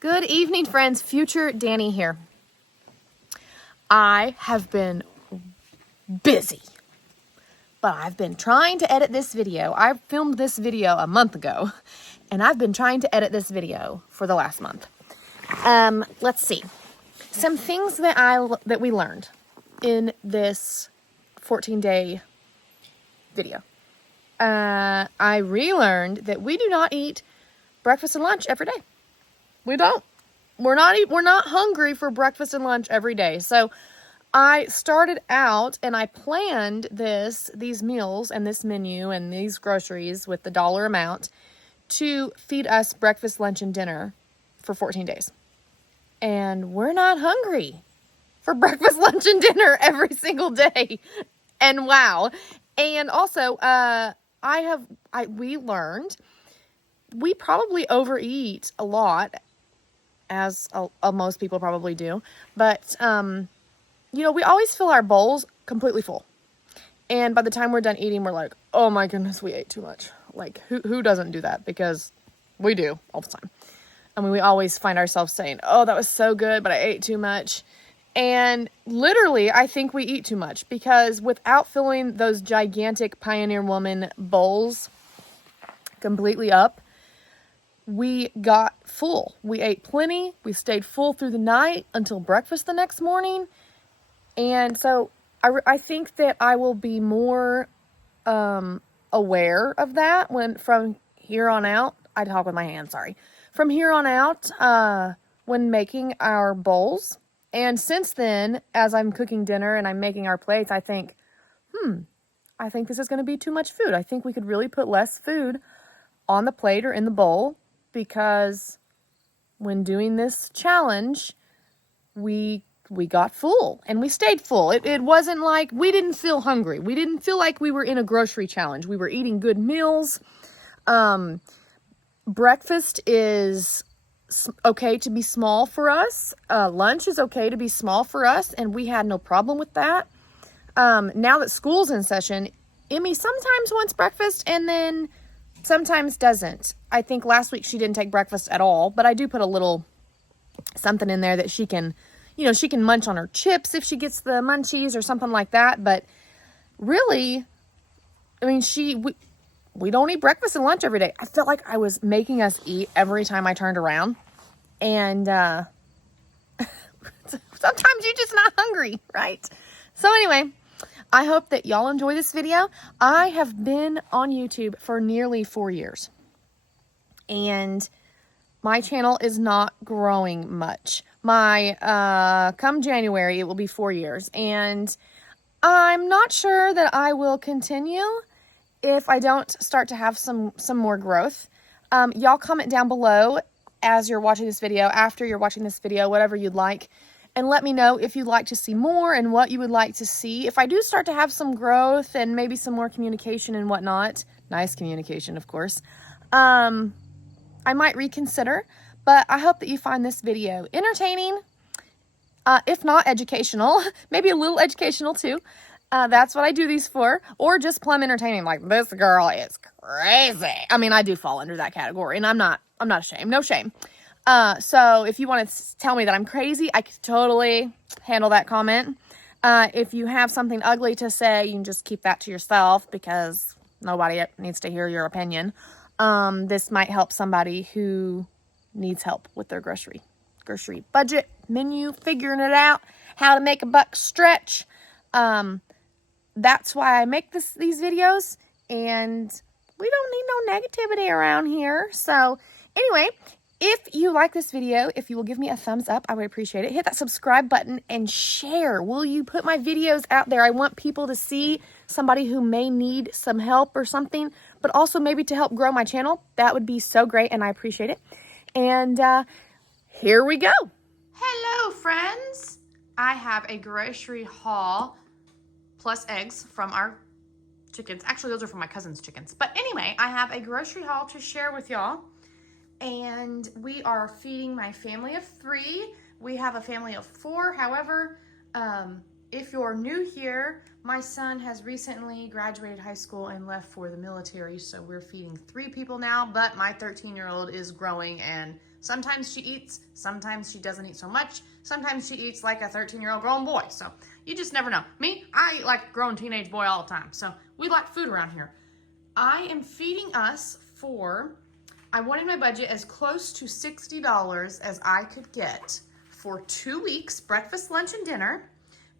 Good evening, friends. Future Danny here. I have been busy, but I've been trying to edit this video. I filmed this video a month ago, and I've been trying to edit this video for the last month. Let's see. Some things that we learned in this 14-day video. I relearned that we do not eat breakfast and lunch every day. We don't. We're not hungry for breakfast and lunch every day. So I started out and I planned these meals and this menu and these groceries with the dollar amount to feed us breakfast, lunch, and dinner for 14 days. And we're not hungry for breakfast, lunch, and dinner every single day. And wow. And also, we learned we probably overeat a lot, as most people probably do. But, we always fill our bowls completely full. And by the time we're done eating, we're like, oh my goodness, we ate too much. Like, who doesn't do that? Because we do all the time. I mean, we always find ourselves saying, oh, that was so good, but I ate too much. And literally, I think we eat too much because without filling those gigantic Pioneer Woman bowls completely up, we got full. We ate plenty. We stayed full through the night until breakfast the next morning. And so I think that I will be more aware of that from here on out. I talk with my hands, sorry. From here on out, when making our bowls. And since then, as I'm cooking dinner and I'm making our plates, I think, I think this is going to be too much food. I think we could really put less food on the plate or in the bowl, because when doing this challenge, we got full and we stayed full. It wasn't like we didn't feel hungry. We didn't feel like we were in a grocery challenge. We were eating good meals. Breakfast is okay to be small for us. Lunch is okay to be small for us, and we had no problem with that. Now that school's in session, Emmy sometimes wants breakfast and then sometimes doesn't. I think last week she didn't take breakfast at all, but I do put a little something in there that she can munch on her chips if she gets the munchies or something like that. But really, I mean, we don't eat breakfast and lunch every day. I felt like I was making us eat every time I turned around. And sometimes you're just not hungry, right? So anyway, I hope that y'all enjoy this video. I have been on YouTube for nearly 4 years. And my channel is not growing much. Come January, it will be 4 years. And I'm not sure that I will continue if I don't start to have some more growth. Y'all comment down below as you're watching this video, after you're watching this video, whatever you'd like, and let me know if you'd like to see more and what you would like to see. If I do start to have some growth and maybe some more communication and whatnot, nice communication, of course, I might reconsider. But I hope that you find this video entertaining, if not educational, maybe a little educational too. That's what I do these for, or just plumb entertaining. Like, this girl is crazy. I mean, I do fall under that category, and I'm not ashamed. No shame. So if you want to tell me that I'm crazy, I can totally handle that comment. If you have something ugly to say, you can just keep that to yourself, because nobody needs to hear your opinion. This might help somebody who needs help with their grocery budget, menu, figuring it out, how to make a buck stretch. That's why I make these videos, and we don't need no negativity around here. So anyway, if you like this video, if you will give me a thumbs up, I would appreciate it. Hit that subscribe button and share. Will you put my videos out there? I want people to see somebody who may need some help or something, but also maybe to help grow my channel. That would be so great, and I appreciate it. And here we go. Hello, friends. I have a grocery haul plus eggs from our chickens. Actually, those are from my cousin's chickens. But anyway, I have a grocery haul to share with y'all. And we are feeding my family of 3. We have a family of 4. However, if you're new here, my son has recently graduated high school and left for the military. So we're feeding 3 people now, but my 13-year-old is growing and Sometimes she eats, sometimes she doesn't eat so much. Sometimes she eats like a 13-year-old grown boy. So you just never know. Me, I eat like a grown teenage boy all the time. So we like food around here. I am feeding us for, I wanted my budget as close to $60 as I could get for 2 weeks, breakfast, lunch, and dinner,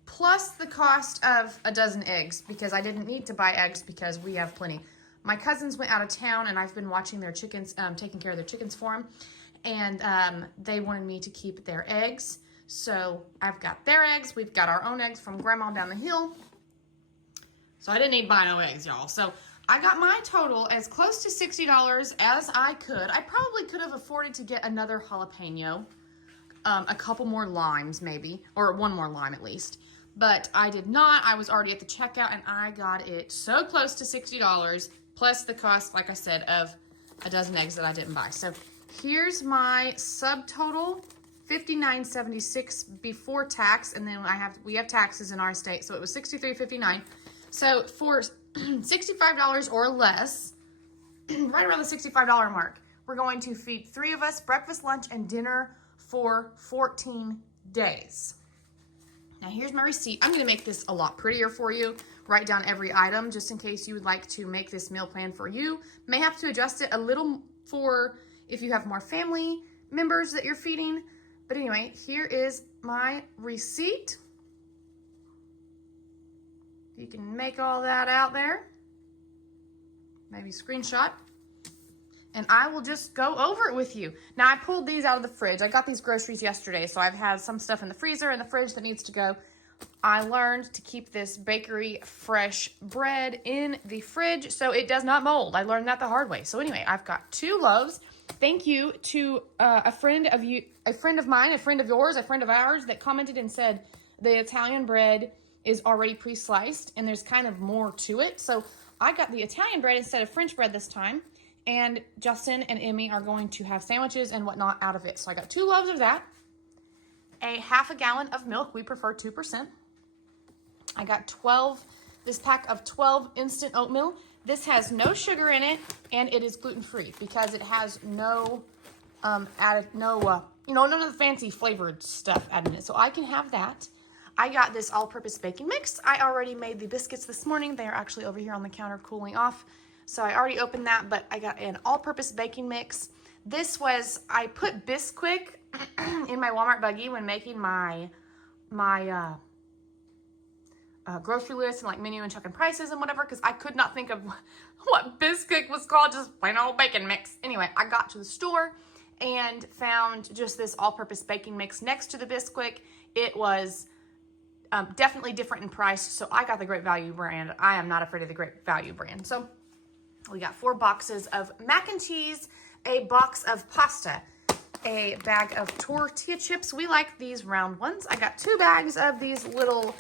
plus the cost of a dozen eggs, because I didn't need to buy eggs because we have plenty. My cousins went out of town, and I've been watching their chickens, taking care of their chickens for them, and they wanted me to keep their eggs. So I've got their eggs. We've got our own eggs from Grandma down the hill. So I didn't need to buy no eggs, y'all. So I got my total as close to $60 as I could. I probably could have afforded to get another jalapeno, a couple more limes maybe, or one more lime at least. But I did not. I was already at the checkout, and I got it so close to $60, plus the cost, like I said, of a dozen eggs that I didn't buy. So here's my subtotal, $59.76 before tax, and then we have taxes in our state, so it was $63.59. So for $65 or less, right around the $65 mark, we're going to feed 3 of us breakfast, lunch, and dinner for 14 days. Now here's my receipt. I'm going to make this a lot prettier for you. Write down every item just in case you would like to make this meal plan for you. May have to adjust it a little for if you have more family members that you're feeding. But anyway, here is my receipt. You can make all that out there. Maybe screenshot. And I will just go over it with you. Now, I pulled these out of the fridge. I got these groceries yesterday, so I've had some stuff in the freezer and the fridge that needs to go. I learned to keep this bakery fresh bread in the fridge so it does not mold. I learned that the hard way. So anyway, I've got 2 loaves. Thank you to a friend of mine, a friend of yours, a friend of ours that commented and said the Italian bread is already pre-sliced and there's kind of more to it. So I got the Italian bread instead of French bread this time. And Justin and Emmy are going to have sandwiches and whatnot out of it. So I got 2 loaves of that. A half a gallon of milk. We prefer 2%. I got this pack of 12 instant oatmeal. This has no sugar in it, and it is gluten-free because it has no none of the fancy flavored stuff added in it. So I can have that. I got this all-purpose baking mix. I already made the biscuits this morning. They are actually over here on the counter cooling off. So I already opened that, but I got an all-purpose baking mix. I put Bisquick in my Walmart buggy when making my grocery list and like menu and checking prices and whatever, because I could not think of what Bisquick was called, just plain old baking mix. Anyway, I got to the store and found just this all-purpose baking mix next to the Bisquick. It was definitely different in price, so I got the Great Value brand. I am not afraid of the Great Value brand. So we got 4 boxes of mac and cheese, a box of pasta, a bag of tortilla chips. We like these round ones. I got 2 bags of these little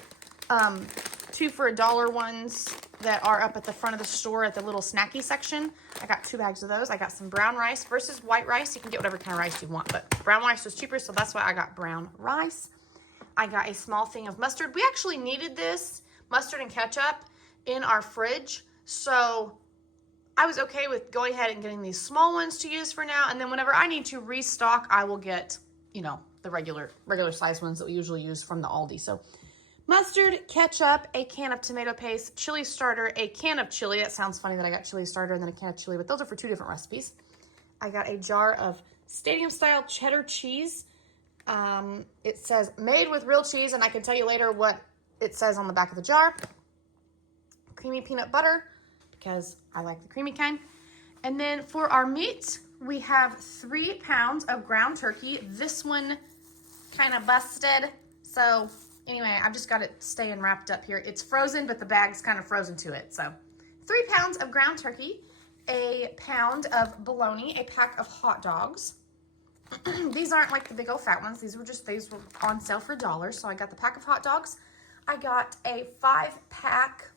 2 for $1 ones that are up at the front of the store at the little snacky section. I got 2 bags of those. I got some brown rice versus white rice. You can get whatever kind of rice you want, but brown rice was cheaper, so that's why I got brown rice. I got a small thing of mustard. We actually needed this mustard and ketchup in our fridge, so I was okay with going ahead and getting these small ones to use for now. And then whenever I need to restock, I will get, the regular size ones that we usually use from the Aldi. So mustard, ketchup, a can of tomato paste, chili starter, a can of chili. That sounds funny that I got chili starter and then a can of chili, but those are for 2 different recipes. I got a jar of stadium style cheddar cheese. It says made with real cheese, and I can tell you later what it says on the back of the jar. Creamy peanut butter, because I like the creamy kind. And then for our meat, we have 3 pounds of ground turkey. This one kind of busted. So anyway, I've just got it staying wrapped up here. It's frozen, but the bag's kind of frozen to it. So 3 pounds of ground turkey, a pound of bologna, a pack of hot dogs. These aren't like the big old fat ones. These were on sale for $1. So I got the pack of hot dogs. I got a 5-pack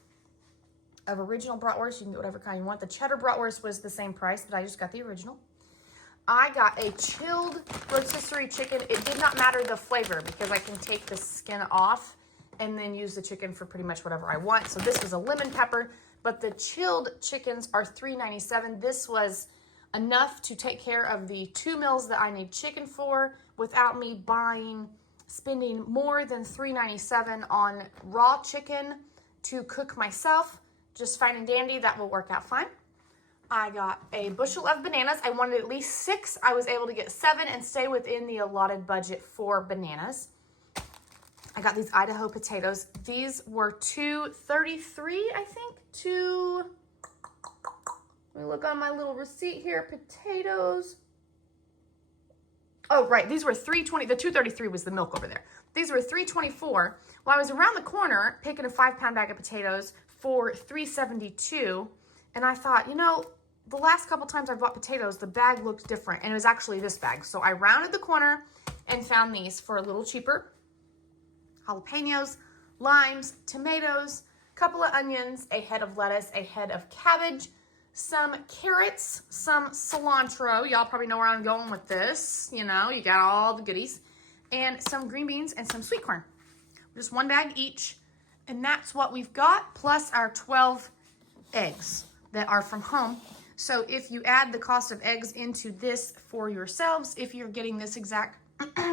of original bratwurst. You can get whatever kind you want. The cheddar bratwurst was the same price, but I just got the original. I got a chilled rotisserie chicken. It did not matter the flavor because I can take the skin off and then use the chicken for pretty much whatever I want. So this was a lemon pepper, but the chilled chickens are $3.97. This was enough to take care of the 2 meals that I need chicken for without me spending more than $3.97 on raw chicken to cook myself. Just fine and dandy, that will work out fine. I got a bushel of bananas. I wanted at least 6. I was able to get 7 and stay within the allotted budget for bananas. I got these Idaho potatoes. These were $2.33, I think. Let me look on my little receipt here. Potatoes. Oh, right. These were $3.20. The $2.33 was the milk over there. These were $3.24. Well, I was around the corner picking a 5-pound bag of potatoes for $3.72. And I thought, you know, the last couple times I've bought potatoes, the bag looked different. And it was actually this bag. So I rounded the corner and found these for a little cheaper. Jalapeños, limes, tomatoes, a couple of onions, a head of lettuce, a head of cabbage, some carrots, some cilantro. Y'all probably know where I'm going with this. You know, you got all the goodies. And some green beans and some sweet corn. Just 1 bag each. And that's what we've got, plus our 12 eggs that are from home. So if you add the cost of eggs into this for yourselves, if you're getting this exact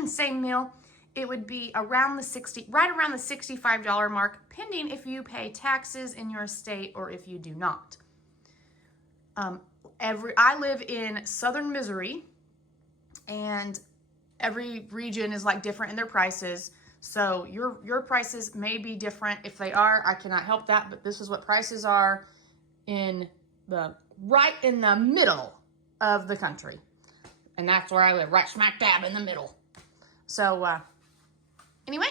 same meal, it would be right around the $65 mark, pending if you pay taxes in your state or if you do not. I live in southern Missouri, and every region is like different in their prices. So your prices may be different. If they are, I cannot help that, but this is what prices are right in the middle of the country. And that's where I live, right smack dab in the middle. So, anyway,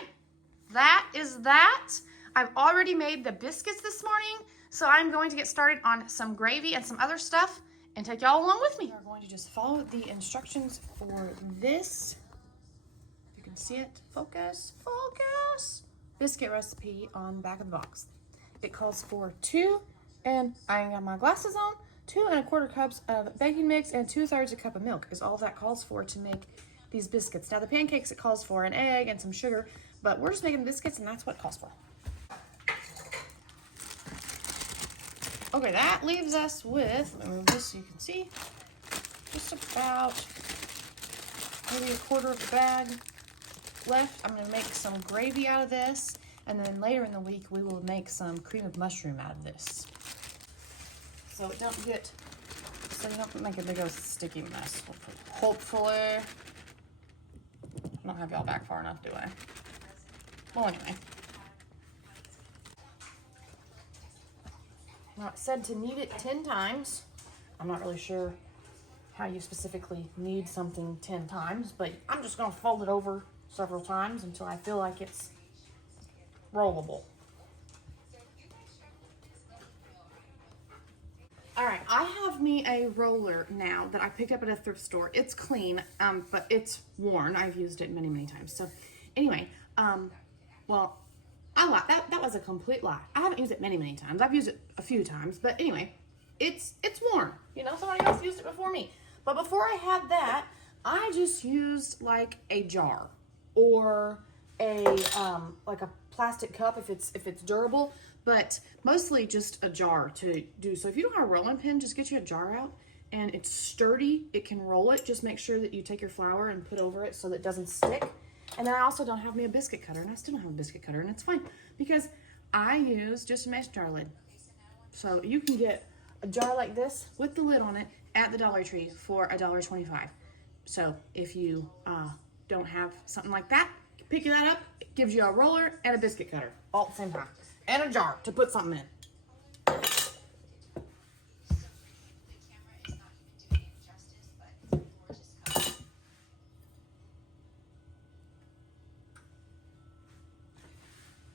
that is that. I've already made the biscuits this morning, so I'm going to get started on some gravy and some other stuff and take y'all along with me. We're going to just follow the instructions for this. If you can see it, focus. Biscuit recipe on the back of the box. It calls for 2, and I got my glasses on, 2 1/4 cups of baking mix and 2/3 a cup of milk is all that calls for to make these biscuits. Now the pancakes, it calls for an egg and some sugar, but we're just making biscuits and that's what it calls for. Okay, that leaves us with, let me move this so you can see, just about maybe 1/4 of the bag left. I'm gonna make some gravy out of this, and then later in the week we will make some cream of mushroom out of this. So you don't make a big old sticky mess. Hopefully. I don't have y'all back far enough, do I? Well, anyway. Now, it said to knead it 10 times. I'm not really sure how you specifically knead something 10 times, but I'm just going to fold it over several times until I feel like it's rollable. All right, I have me a roller now that I picked up at a thrift store. It's clean, but it's worn. I've used it many, many times. So anyway, well, I lied. That was a complete lie. I haven't used it many, many times. I've used it a few times, but anyway, it's worn. You know, somebody else used it before me. But before I had that, I just used like a jar or a like a plastic cup if it's durable, but mostly just a jar to do. So if you don't have a rolling pin, just get you a jar out, and it's sturdy. It can roll it. Just make sure that you take your flour and put over it so that it doesn't stick. And then I also don't have me a biscuit cutter, and I still don't have a biscuit cutter, and it's fine because I use just a mason jar lid. So you can get a jar like this with the lid on it at the Dollar Tree for $1.25. So if you don't have something like that, pick that up. It gives you a roller and a biscuit cutter all at the same time, and a jar to put something in.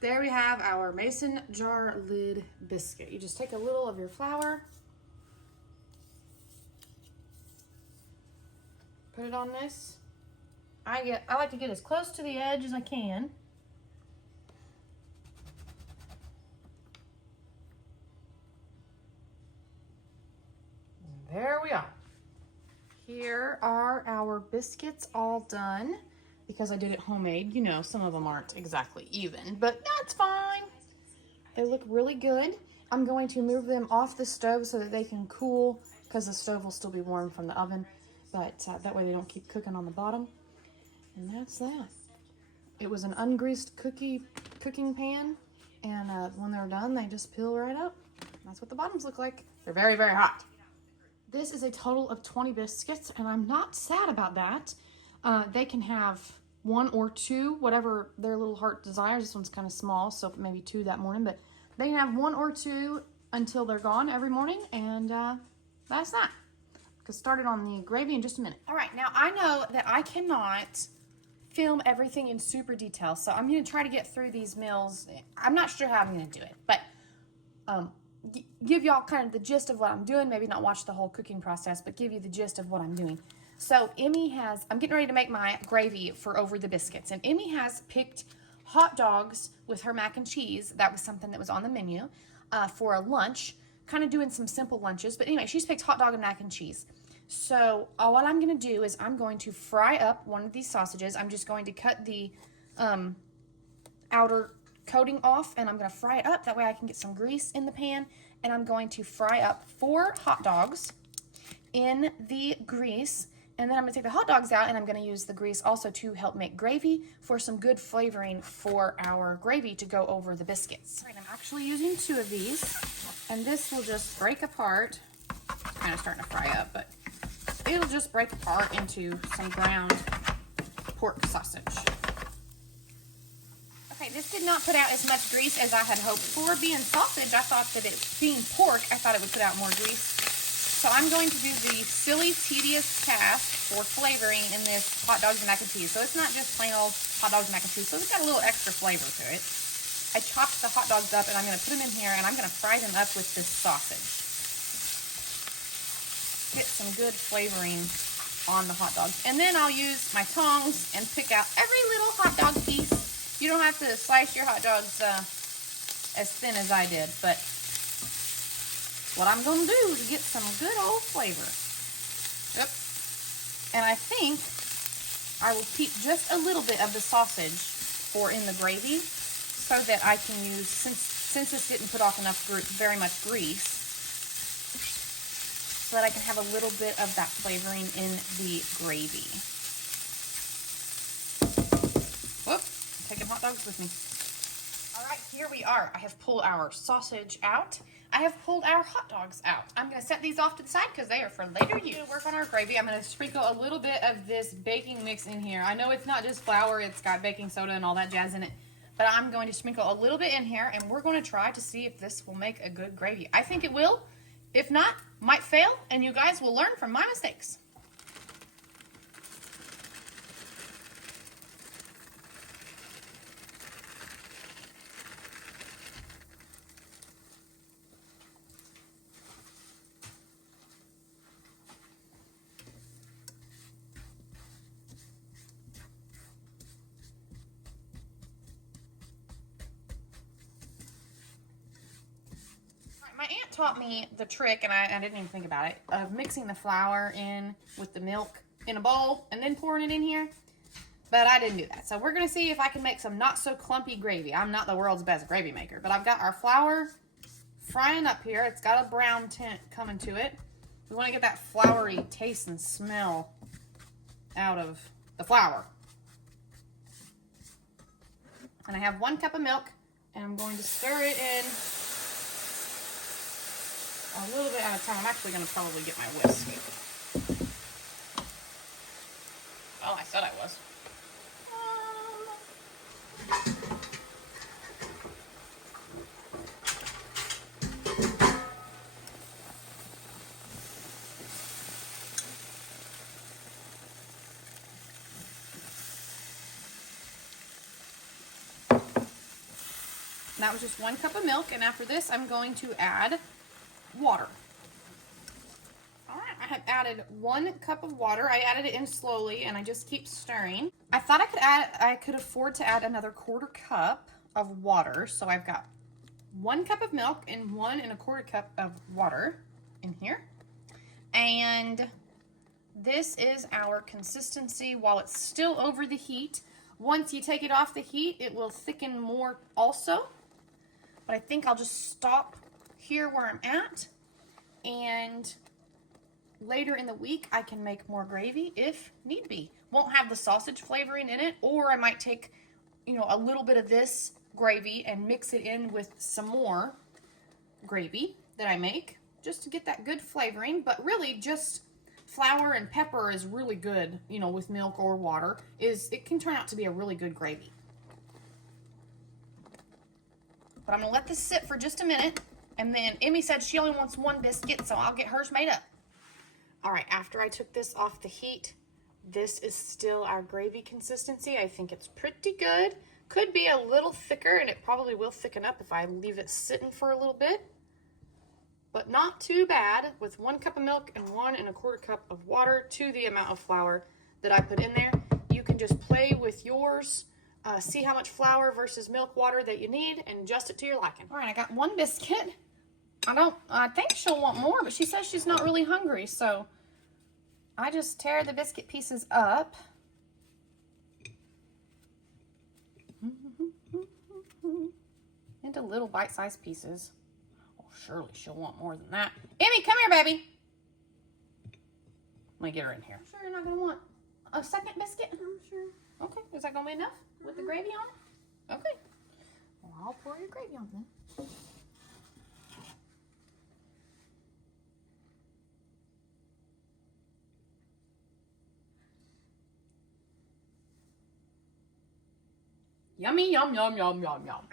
There we have our mason jar lid biscuit. You just take a little of your flour, put it on this. I like to get as close to the edge as I can. And there we are. Here are our biscuits all done. Because I did it homemade, you know, some of them aren't exactly even, but that's fine. They look really good. I'm going to move them off the stove so that they can cool because the stove will still be warm from the oven, but that way they don't keep cooking on the bottom. And that's that. It was an ungreased cooking pan, and when they're done, they just peel right up. That's what the bottoms look like. They're very, very hot. This is a total of 20 biscuits, and I'm not sad about that. They can have 1 or 2, whatever their little heart desires. This one's kind of small, so maybe 2 that morning, but they can have 1 or 2 until they're gone every morning, and that's that. Because started on the gravy in just a minute. All right, now I know that I cannot film everything in super detail, so I'm going to try to get through these meals. I'm not sure how I'm going to do it, but give y'all kind of the gist of what I'm doing. Maybe not watch the whole cooking process, but give you the gist of what I'm doing. So I'm getting ready to make my gravy for over the biscuits, and Emmy has picked hot dogs with her mac and cheese. That was something that was on the menu for a lunch, kind of doing some simple lunches. But anyway, she's picked hot dog and mac and cheese. So what I'm going to do is I'm going to fry up one of these sausages. I'm just going to cut the outer coating off, and I'm going to fry it up. That way I can get some grease in the pan, and I'm going to fry up 4 hot dogs in the grease. And then I'm going to take the hot dogs out, and I'm going to use the grease also to help make gravy for some good flavoring for our gravy to go over the biscuits. All right, I'm actually using 2 of these, and this will just break apart. It's kind of starting to fry up, but it'll just break apart into some ground pork sausage. Okay, this did not put out as much grease as I had hoped for. Being sausage, I thought that being pork, I thought it would put out more grease. So I'm going to do the silly, tedious task for flavoring in this hot dogs and mac and cheese. So it's not just plain old hot dogs and mac and cheese. So it's got a little extra flavor to it. I chopped the hot dogs up, and I'm going to put them in here, and I'm going to fry them up with this sausage. Get some good flavoring on the hot dogs. And then I'll use my tongs and pick out every little hot dog piece. You don't have to slice your hot dogs as thin as I did, but what I'm going to do to get some good old flavor. Yep. And I think I will keep just a little bit of the sausage for in the gravy so that I can use, since this didn't put off enough, very much grease, so that I can have a little bit of that flavoring in the gravy. Whoop, taking hot dogs with me. All right, here we are. I have pulled our sausage out. I have pulled our hot dogs out. I'm going to set these off to the side because they are for later use. To work on our gravy, I'm going to sprinkle a little bit of this baking mix in here. I know it's not just flour, it's got baking soda and all that jazz in it, but I'm going to sprinkle a little bit in here, and we're going to try to see if this will make a good gravy. I think it will. If not, might fail, and you guys will learn from my mistakes. My aunt taught me the trick, and I didn't even think about it, of mixing the flour in with the milk in a bowl and then pouring it in here. But I didn't do that. So we're going to see if I can make some not so clumpy gravy. I'm not the world's best gravy maker, but I've got our flour frying up here. It's got a brown tint coming to it. We want to get that floury taste and smell out of the flour. And I have 1 cup of milk, and I'm going to stir it in a little bit at a time. I'm actually going to probably get my whisk. Oh, I said I was. That was just 1 cup of milk, and after this, I'm going to add water. All right, I have added 1 cup of water. I added it in slowly, and I just keep stirring. I thought I could afford to add another 1/4 cup of water, so I've got 1 cup of milk and 1 1/4 cup of water in here. And this is our consistency while it's still over the heat. Once you take it off the heat, it will thicken more also. But I think I'll just stop here where I'm at and later in the week, I can make more gravy if need be. Won't have the sausage flavoring in it, or I might take, you know, a little bit of this gravy and mix it in with some more gravy that I make, just to get that good flavoring. But really, just flour and pepper is really good, you know, with milk or water. It can turn out to be a really good gravy. But I'm gonna let this sit for just a minute, and then Emmy said she only wants one biscuit, so I'll get hers made up. All right, after I took this off the heat, this is still our gravy consistency. I think it's pretty good. Could be a little thicker, and it probably will thicken up if I leave it sitting for a little bit. But not too bad, with 1 cup of milk and 1 1/4 cup of water to the amount of flour that I put in there. You can just play with yours, see how much flour versus milk water that you need, and adjust it to your liking. All right, I got 1 biscuit. I think she'll want more, but she says she's not really hungry, so I just tear the biscuit pieces up. Into little bite-sized pieces. Oh, surely she'll want more than that. Emmy, come here, baby. Let me get her in here. Sure you're not going to want a second biscuit? I'm sure. Okay, is that going to be enough with the gravy on it? Okay. Well, I'll pour your gravy on then. Yummy, yum, yum, yum, yum, yum.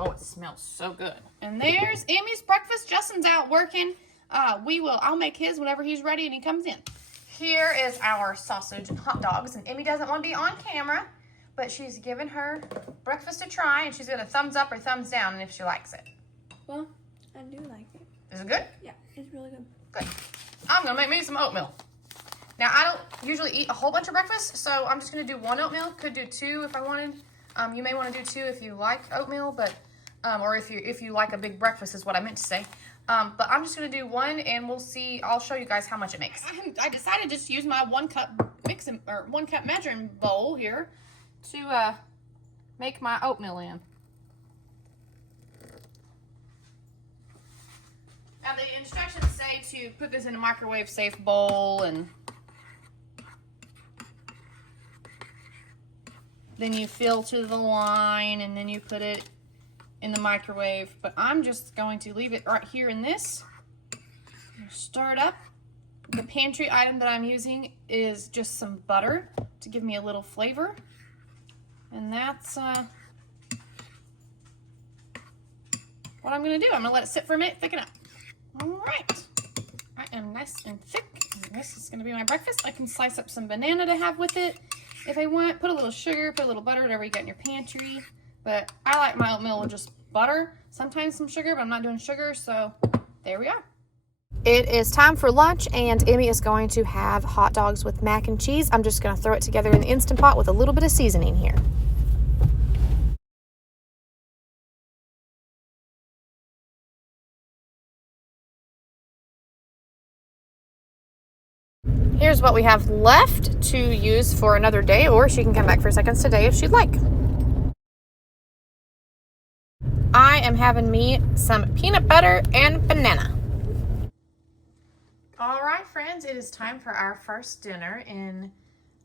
Oh, it smells so good. And there's Emmy's breakfast. Justin's out working. I'll make his whenever he's ready and he comes in. Here is our sausage and hot dogs. And Emmy doesn't want to be on camera, but she's given her breakfast a try, and she's going to thumbs up or thumbs down and if she likes it. Well, I do like it. Is it good? Yeah, it's really good. Good. I'm going to make me some oatmeal. Now, I don't usually eat a whole bunch of breakfast, so I'm just going to do 1 oatmeal. Could do 2 if I wanted. You may want to do 2 if you like oatmeal, but or if you like a big breakfast is what I meant to say. But I'm just going to do 1, and we'll see. I'll show you guys how much it makes. I decided just to use my 1 cup or 1 cup measuring bowl here to make my oatmeal in. Now the instructions say to put this in a microwave safe bowl, and then you fill to the line, and then you put it in the microwave. But I'm just going to leave it right here in this. Stir it up. The pantry item that I'm using is just some butter to give me a little flavor. And that's what I'm going to do. I'm going to let it sit for a minute, thicken up. All right. I am nice and thick. This is going to be my breakfast. I can slice up some banana to have with it if I want. Put a little sugar, put a little butter, whatever you got in your pantry. But I like my oatmeal with just butter, sometimes some sugar, but I'm not doing sugar, so there we are. It is time for lunch, and Emmy is going to have hot dogs with mac and cheese. I'm just going to throw it together in the Instant Pot with a little bit of seasoning here. Here's what we have left to use for another day, or she can come back for seconds today if she'd like. I am having me some peanut butter and banana. All right, friends, it is time for our first dinner in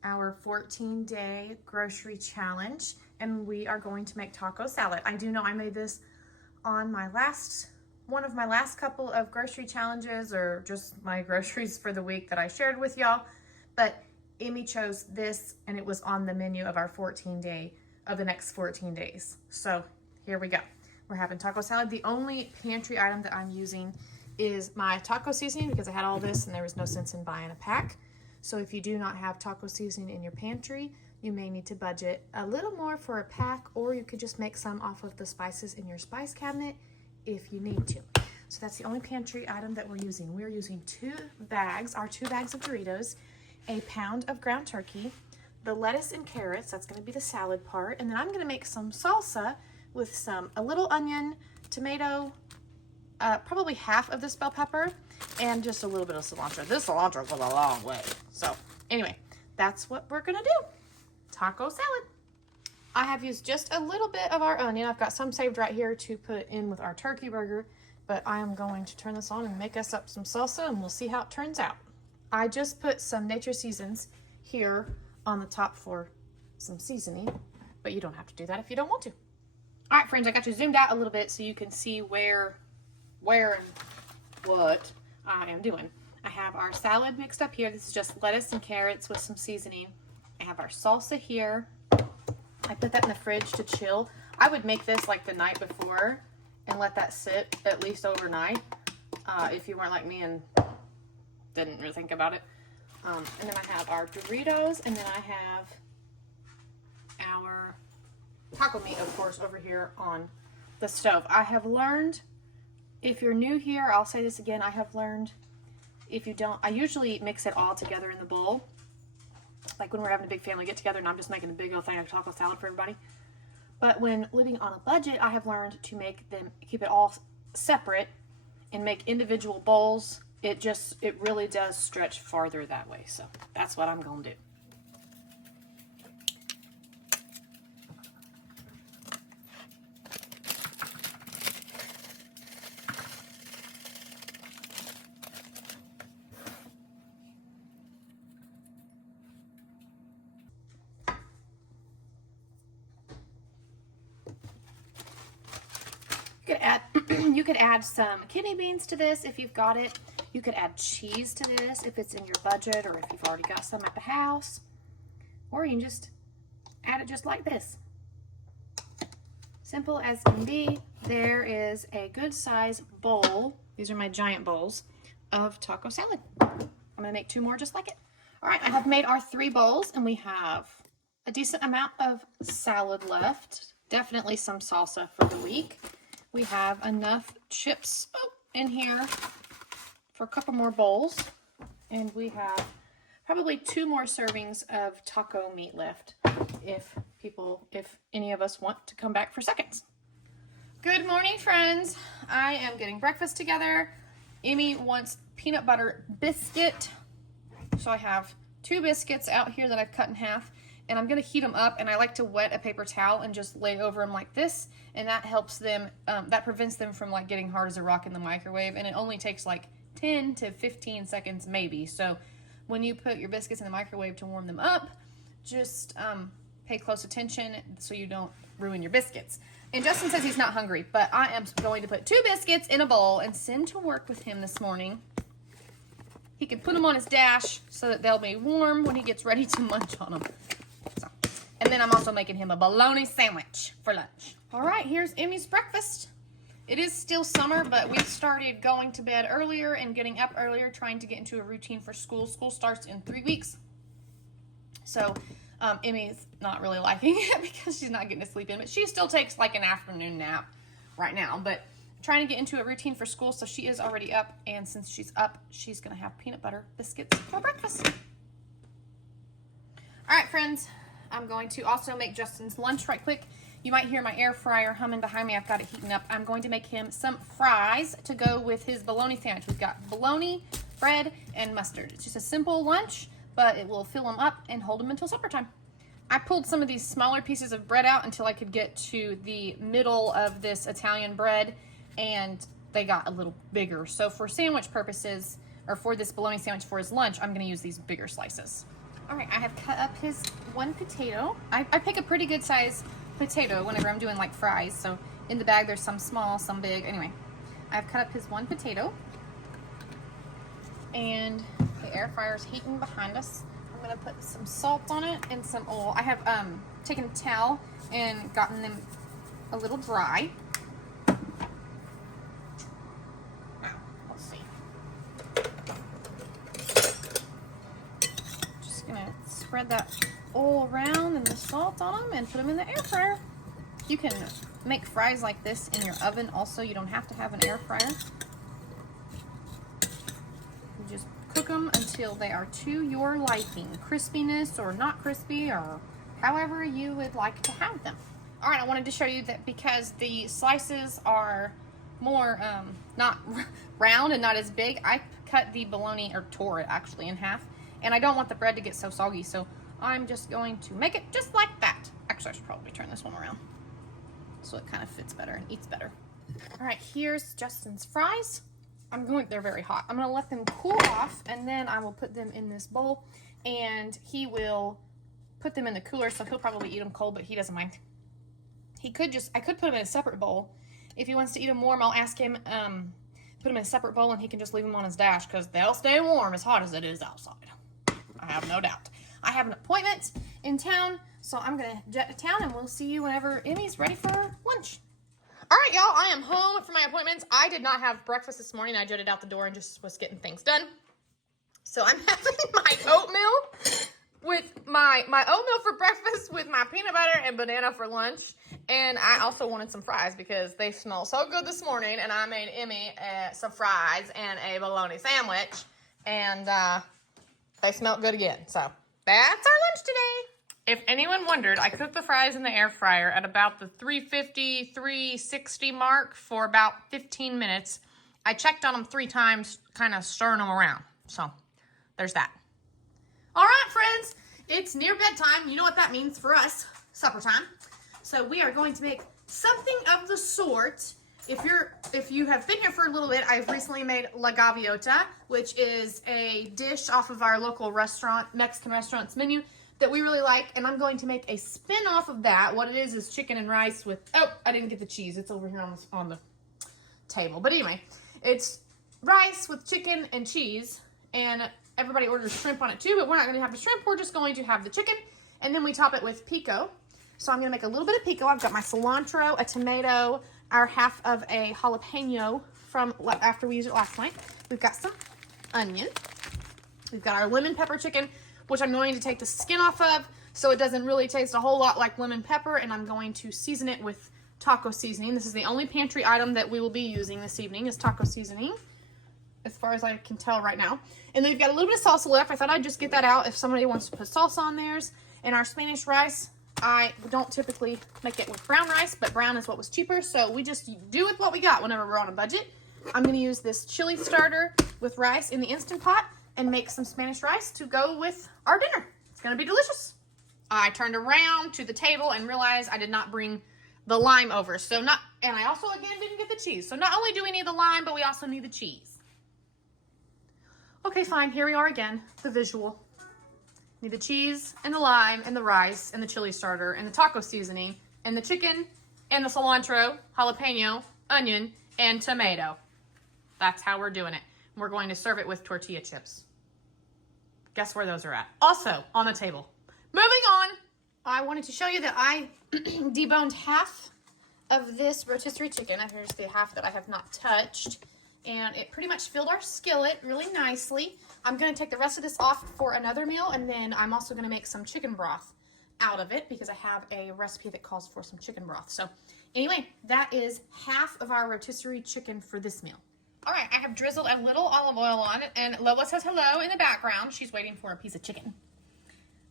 our 14-day grocery challenge, and we are going to make taco salad. I do know I made this on one of my last couple of grocery challenges, or just my groceries for the week that I shared with y'all, but Emmy chose this, and it was on the menu of our the next 14 days. So here we go. We're having taco salad. The only pantry item that I'm using is my taco seasoning, because I had all this and there was no sense in buying a pack. So if you do not have taco seasoning in your pantry, you may need to budget a little more for a pack, or you could just make some off of the spices in your spice cabinet if you need to. So that's the only pantry item that we're using. We're using 2 bags of Doritos, a pound of ground turkey, the lettuce and carrots, that's gonna be the salad part, and then I'm gonna make some salsa with a little onion, tomato, probably half of this bell pepper, and just a little bit of cilantro. This cilantro goes a long way. So anyway, that's what we're gonna do. Taco salad. I have used just a little bit of our onion. I've got some saved right here to put in with our turkey burger, but I am going to turn this on and make us up some salsa, and we'll see how it turns out. I just put some nature seasons here on the top for some seasoning, but you don't have to do that if you don't want to. All right, friends, I got you zoomed out a little bit so you can see where and what I am doing. I have our salad mixed up here. This is just lettuce and carrots with some seasoning. I have our salsa here. I put that in the fridge to chill. I would make this like the night before and let that sit at least overnight if you weren't like me and didn't really think about it. And then I have our Doritos, and then I have our taco meat, of course, over here on the stove. I have learned, if you're new here, I'll say this again, I have learned, if you don't, I usually mix it all together in the bowl. Like when we're having a big family get together and I'm just making a big old thing of taco salad for everybody. But when living on a budget, I have learned to keep it all separate and make individual bowls. It really does stretch farther that way. So that's what I'm going to do. You could add some kidney beans to this if you've got it. You could add cheese to this if it's in your budget or if you've already got some at the house. Or you can just add it just like this. Simple as can be. There is a good size bowl. These are my giant bowls of taco salad. I'm gonna make 2 more just like it. All right, I have made our 3 bowls and we have a decent amount of salad left. Definitely some salsa for the week. We have enough chips in here for a couple more bowls. And we have probably 2 more servings of taco meat left if any of us want to come back for seconds. Good morning, friends. I am getting breakfast together. Amy wants peanut butter biscuit. So I have 2 biscuits out here that I've cut in half. And I'm going to heat them up, and I like to wet a paper towel and just lay over them like this, and that helps them, that prevents them from like getting hard as a rock in the microwave, and it only takes like 10 to 15 seconds maybe. So when you put your biscuits in the microwave to warm them up, just pay close attention so you don't ruin your biscuits. And Justin says he's not hungry, but I am going to put 2 biscuits in a bowl and send to work with him this morning. He can put them on his dash so that they'll be warm when he gets ready to munch on them. And then I'm also making him a bologna sandwich for lunch. All right, here's Emmy's breakfast. It is still summer, but we started going to bed earlier and getting up earlier, trying to get into a routine for school. School starts in 3 weeks. So Emmy's not really liking it because she's not getting to sleep in, but she still takes like an afternoon nap right now. But trying to get into a routine for school, so she is already up. And since she's up, she's going to have peanut butter biscuits for breakfast. All right, friends. I'm going to also make Justin's lunch right quick. You might hear my air fryer humming behind me. I've got it heating up. I'm going to make him some fries to go with his bologna sandwich. We've got bologna, bread, and mustard. It's just a simple lunch, but it will fill him up and hold him until supper time. I pulled some of these smaller pieces of bread out until I could get to the middle of this Italian bread, and they got a little bigger. So for sandwich purposes, or for this bologna sandwich for his lunch, I'm going to use these bigger slices. All right, I have cut up his 1 potato. I pick a pretty good size potato whenever I'm doing like fries. So in the bag, there's some small, some big. Anyway, I've cut up his 1 potato. And the air fryer's heating behind us. I'm gonna put some salt on it and some oil. I have taken a towel and gotten them a little dry. Spread that oil around and the salt on them and put them in the air fryer. You can make fries like this in your oven also. You don't have to have an air fryer. You just cook them until they are to your liking. Crispiness or not crispy or however you would like to have them. All right, I wanted to show you that because the slices are more not round and not as big, I cut the bologna, or tore it actually in half. And I don't want the bread to get so soggy, so I'm just going to make it just like that. Actually, I should probably turn this one around so it kind of fits better and eats better. All right, here's Justin's fries. they're very hot. I'm going to let them cool off, and then I will put them in this bowl, and he will put them in the cooler, so he'll probably eat them cold, but he doesn't mind. I could put them in a separate bowl. If he wants to eat them warm, I'll ask him, put them in a separate bowl, and he can just leave them on his dash, because they'll stay warm as hot as it is outside. I have no doubt. I have an appointment in town, so I'm going to jet to town, and we'll see you whenever Emmy's ready for lunch. All right, y'all, I am home for my appointments. I did not have breakfast this morning. I jetted out the door and just was getting things done. So I'm having my oatmeal with my oatmeal for breakfast with my peanut butter and banana for lunch. And I also wanted some fries because they smell so good this morning. And I made Emmy some fries and a bologna sandwich. And they smelled good again. So that's our lunch today. If anyone wondered, I cooked the fries in the air fryer at about the 350, 360 mark for about 15 minutes. I checked on them 3 times, kind of stirring them around. So there's that. All right, friends, it's near bedtime. You know what that means for us, supper time. So we are going to make something of the sort. If you have been here for a little bit, I've recently made La Gaviota, which is a dish off of our local restaurant, Mexican restaurant's menu that we really like, and I'm going to make a spin-off of that. What it is chicken and rice with, oh, I didn't get the cheese. It's over here on the table. But anyway, it's rice with chicken and cheese, and everybody orders shrimp on it too, but we're not going to have the shrimp. We're just going to have the chicken, and then we top it with pico. So I'm going to make a little bit of pico. I've got my cilantro, a tomato, our half of a jalapeno from after we used it last night. We've got some onion. We've got our lemon pepper chicken, which I'm going to take the skin off of so it doesn't really taste a whole lot like lemon pepper, and I'm going to season it with taco seasoning. This is the only pantry item that we will be using this evening is taco seasoning, as far as I can tell right now. And then we've got a little bit of salsa left. I thought I'd just get that out if somebody wants to put salsa on theirs. And our Spanish rice, I don't typically make it with brown rice, but brown is what was cheaper, so we just do with what we got whenever we're on a budget. I'm going to use this chili starter with rice in the Instant Pot and make some Spanish rice to go with our dinner. It's going to be delicious. I turned around to the table and realized I did not bring the lime over. And I also, again, didn't get the cheese. So not only do we need the lime, but we also need the cheese. Okay, fine. Here we are again. The visual. Need the cheese and the lime and the rice and the chili starter and the taco seasoning and the chicken and the cilantro, jalapeno, onion, and tomato. That's how we're doing it. We're going to serve it with tortilla chips. Guess where those are at? Also on the table. Moving on. I wanted to show you that I deboned half of this rotisserie chicken. And here's the half that I have not touched. And it pretty much filled our skillet really nicely. I'm going to take the rest of this off for another meal. And then I'm also going to make some chicken broth out of it because I have a recipe that calls for some chicken broth. So anyway, that is half of our rotisserie chicken for this meal. All right, I have drizzled a little olive oil on it, and Lola says hello in the background. She's waiting for a piece of chicken.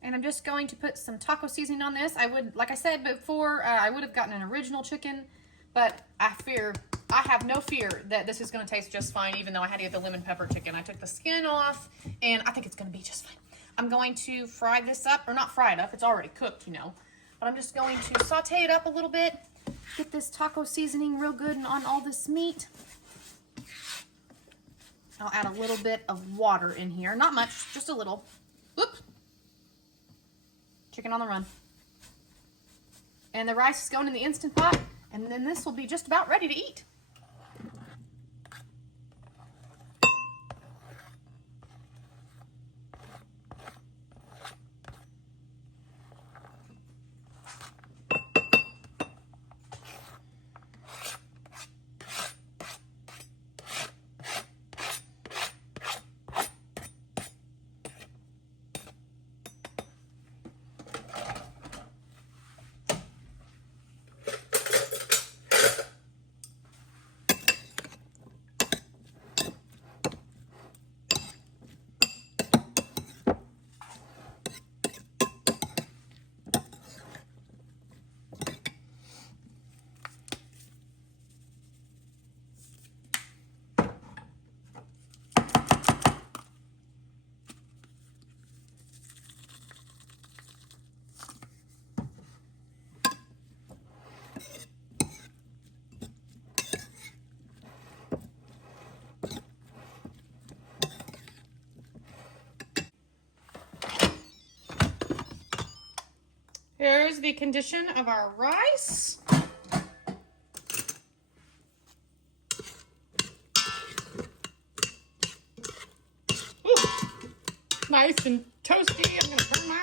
And I'm just going to put some taco seasoning on this. Like I said before, I would have gotten an original chicken, but I have no fear that this is going to taste just fine, even though I had to get the lemon pepper chicken. I took the skin off, and I think it's going to be just fine. I'm going to fry this up, or not fry it up, it's already cooked, you know. But I'm just going to saute it up a little bit, get this taco seasoning real good and on all this meat. I'll add a little bit of water in here. Not much, just a little. Whoop. Chicken on the run. And the rice is going in the Instant Pot, and then this will be just about ready to eat. Here's the condition of our rice. Ooh, nice and toasty. I'm gonna turn my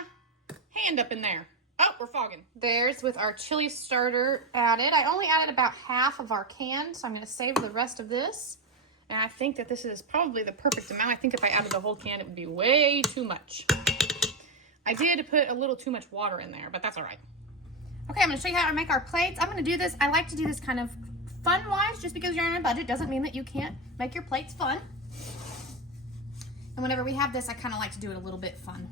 hand up in there. Oh, we're fogging. There's with our chili starter added. I only added about half of our can, so I'm gonna save the rest of this. And I think that this is probably the perfect amount. I think if I added the whole can, it would be way too much. I did put a little too much water in there, but that's all right. Okay, I'm gonna show you how to make our plates. I'm gonna do this, I like to do this kind of fun-wise. Just because you're on a budget doesn't mean that you can't make your plates fun. And whenever we have this, I kind of like to do it a little bit fun.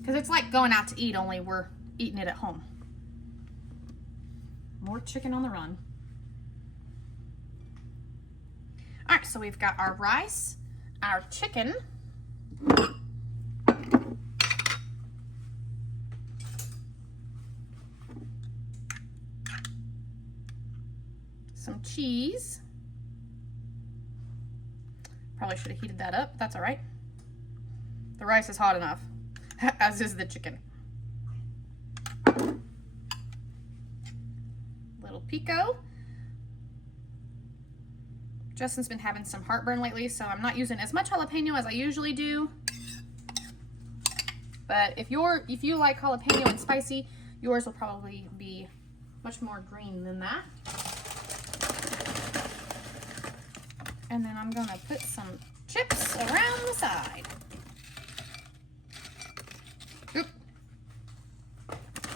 Because it's like going out to eat, only we're eating it at home. More chicken on the run. All right, so we've got our rice, our chicken, some cheese. Probably should have heated that up. That's all right. The rice is hot enough, as is the chicken. Little pico. Justin's been having some heartburn lately, so I'm not using as much jalapeno as I usually do. But if you like jalapeno and spicy, yours will probably be much more green than that. And then I'm gonna put some chips around the side. Oop.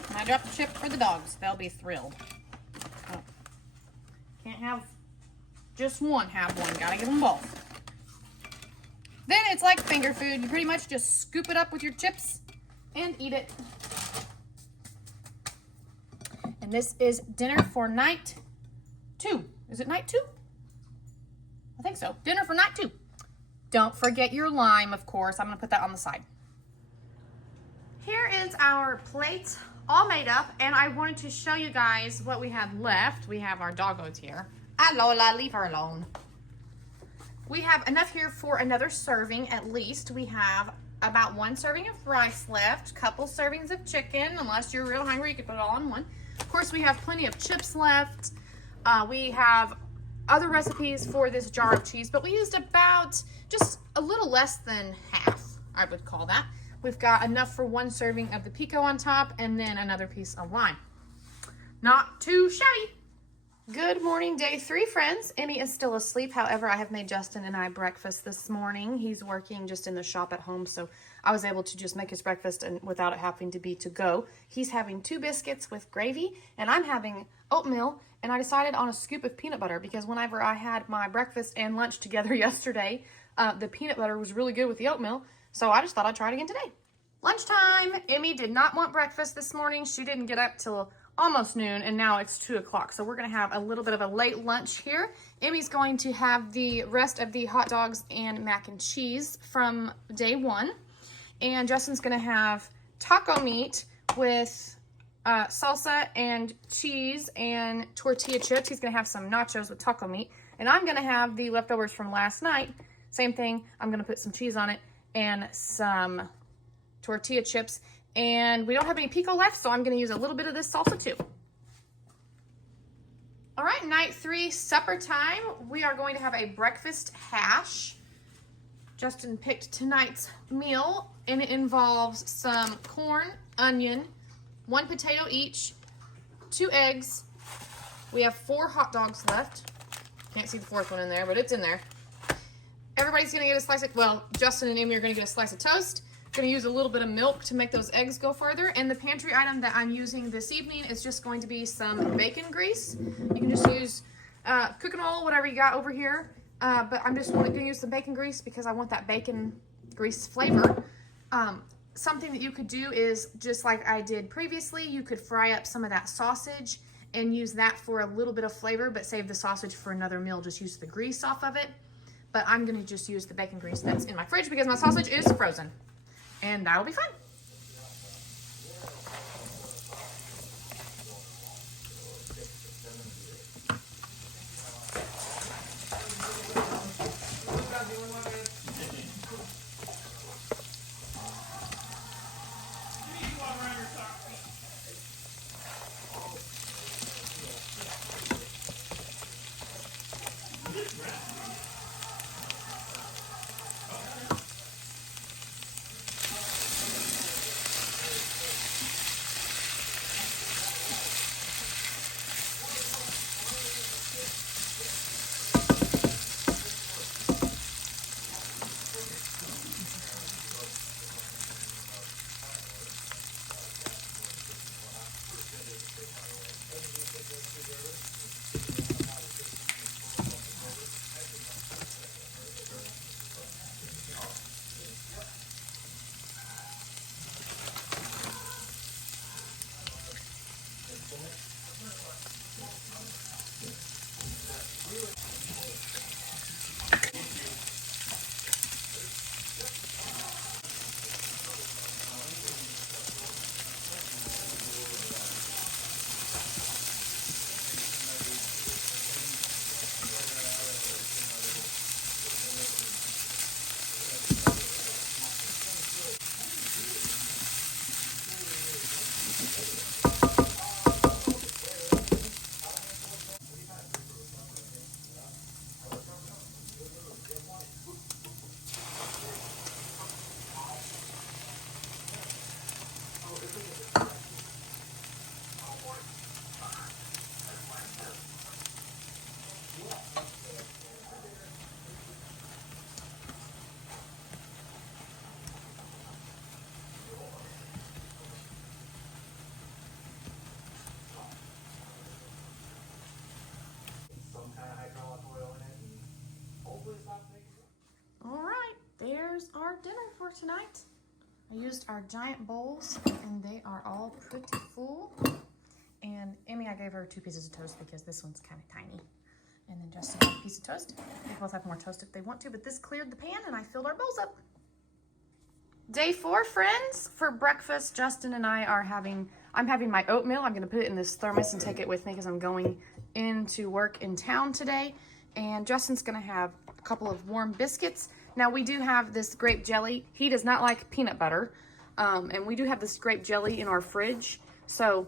And I dropped a chip for the dogs. They'll be thrilled. Oh. Can't have just one, have one. Gotta give them both. Then it's like finger food. You pretty much just scoop it up with your chips and eat it. And this is dinner for night 2. Is it night 2? I think so. Dinner for night 2. Don't forget your lime, of course. I'm gonna put that on the side. Here is our plate all made up, and I wanted to show you guys what we have left. We have our doggos here. Ah, Lola, leave her alone. We have enough here for another serving at least. We have about 1 serving of rice left, couple servings of chicken. Unless you're real hungry, you could put it all in one. Of course, we have plenty of chips left. We have other recipes for this jar of cheese, but we used about just a little less than half, I would call that. We've got enough for 1 serving of the pico on top and then another piece of lime. Not too shabby. Good morning, day 3, friends. Emmy is still asleep. However, I have made Justin and I breakfast this morning. He's working just in the shop at home, so I was able to just make his breakfast and without it having to be to go. He's having 2 biscuits with gravy, and I'm having oatmeal, and I decided on a scoop of peanut butter because whenever I had my breakfast and lunch together yesterday, the peanut butter was really good with the oatmeal, so I just thought I'd try it again today. Lunchtime. Emmy did not want breakfast this morning. She didn't get up till almost noon, and now it's 2 o'clock. So we're going to have a little bit of a late lunch here. Emmy's going to have the rest of the hot dogs and mac and cheese from day 1. And Justin's going to have taco meat with salsa and cheese and tortilla chips. He's going to have some nachos with taco meat. And I'm going to have the leftovers from last night. Same thing. I'm going to put some cheese on it and some tortilla chips. And we don't have any pico left, so I'm going to use a little bit of this salsa too. All right, night 3, supper time. We are going to have a breakfast hash. Justin picked tonight's meal, and it involves some corn, onion, 1 potato each, 2 eggs. We have 4 hot dogs left. Can't see the 4th one in there, but it's in there. Everybody's going to get a slice of, well, Justin and Amy are going to get a slice of toast. Going to use a little bit of milk to make those eggs go farther. And the pantry item that I'm using this evening is just going to be some bacon grease. You can just use cooking oil, whatever you got over here. But I'm just going to use the bacon grease because I want that bacon grease flavor. Something that you could do is, just like I did previously, you could fry up some of that sausage and use that for a little bit of flavor, but save the sausage for another meal. Just use the grease off of it. But I'm going to just use the bacon grease that's in my fridge because my sausage is frozen. And that'll be fun. All right, there's our dinner for tonight. I used our giant bowls and they are all pretty full. And Emmy, I gave her 2 pieces of toast because this one's kind of tiny. And then Justin got a piece of toast. They both have more toast if they want to, but this cleared the pan and I filled our bowls up. Day 4, friends. For breakfast, Justin and I are I'm having my oatmeal. I'm gonna put it in this thermos and take it with me because I'm going into work in town today. And Justin's gonna have a couple of warm biscuits. Now we do have this grape jelly. He does not like peanut butter. And we do have this grape jelly in our fridge. So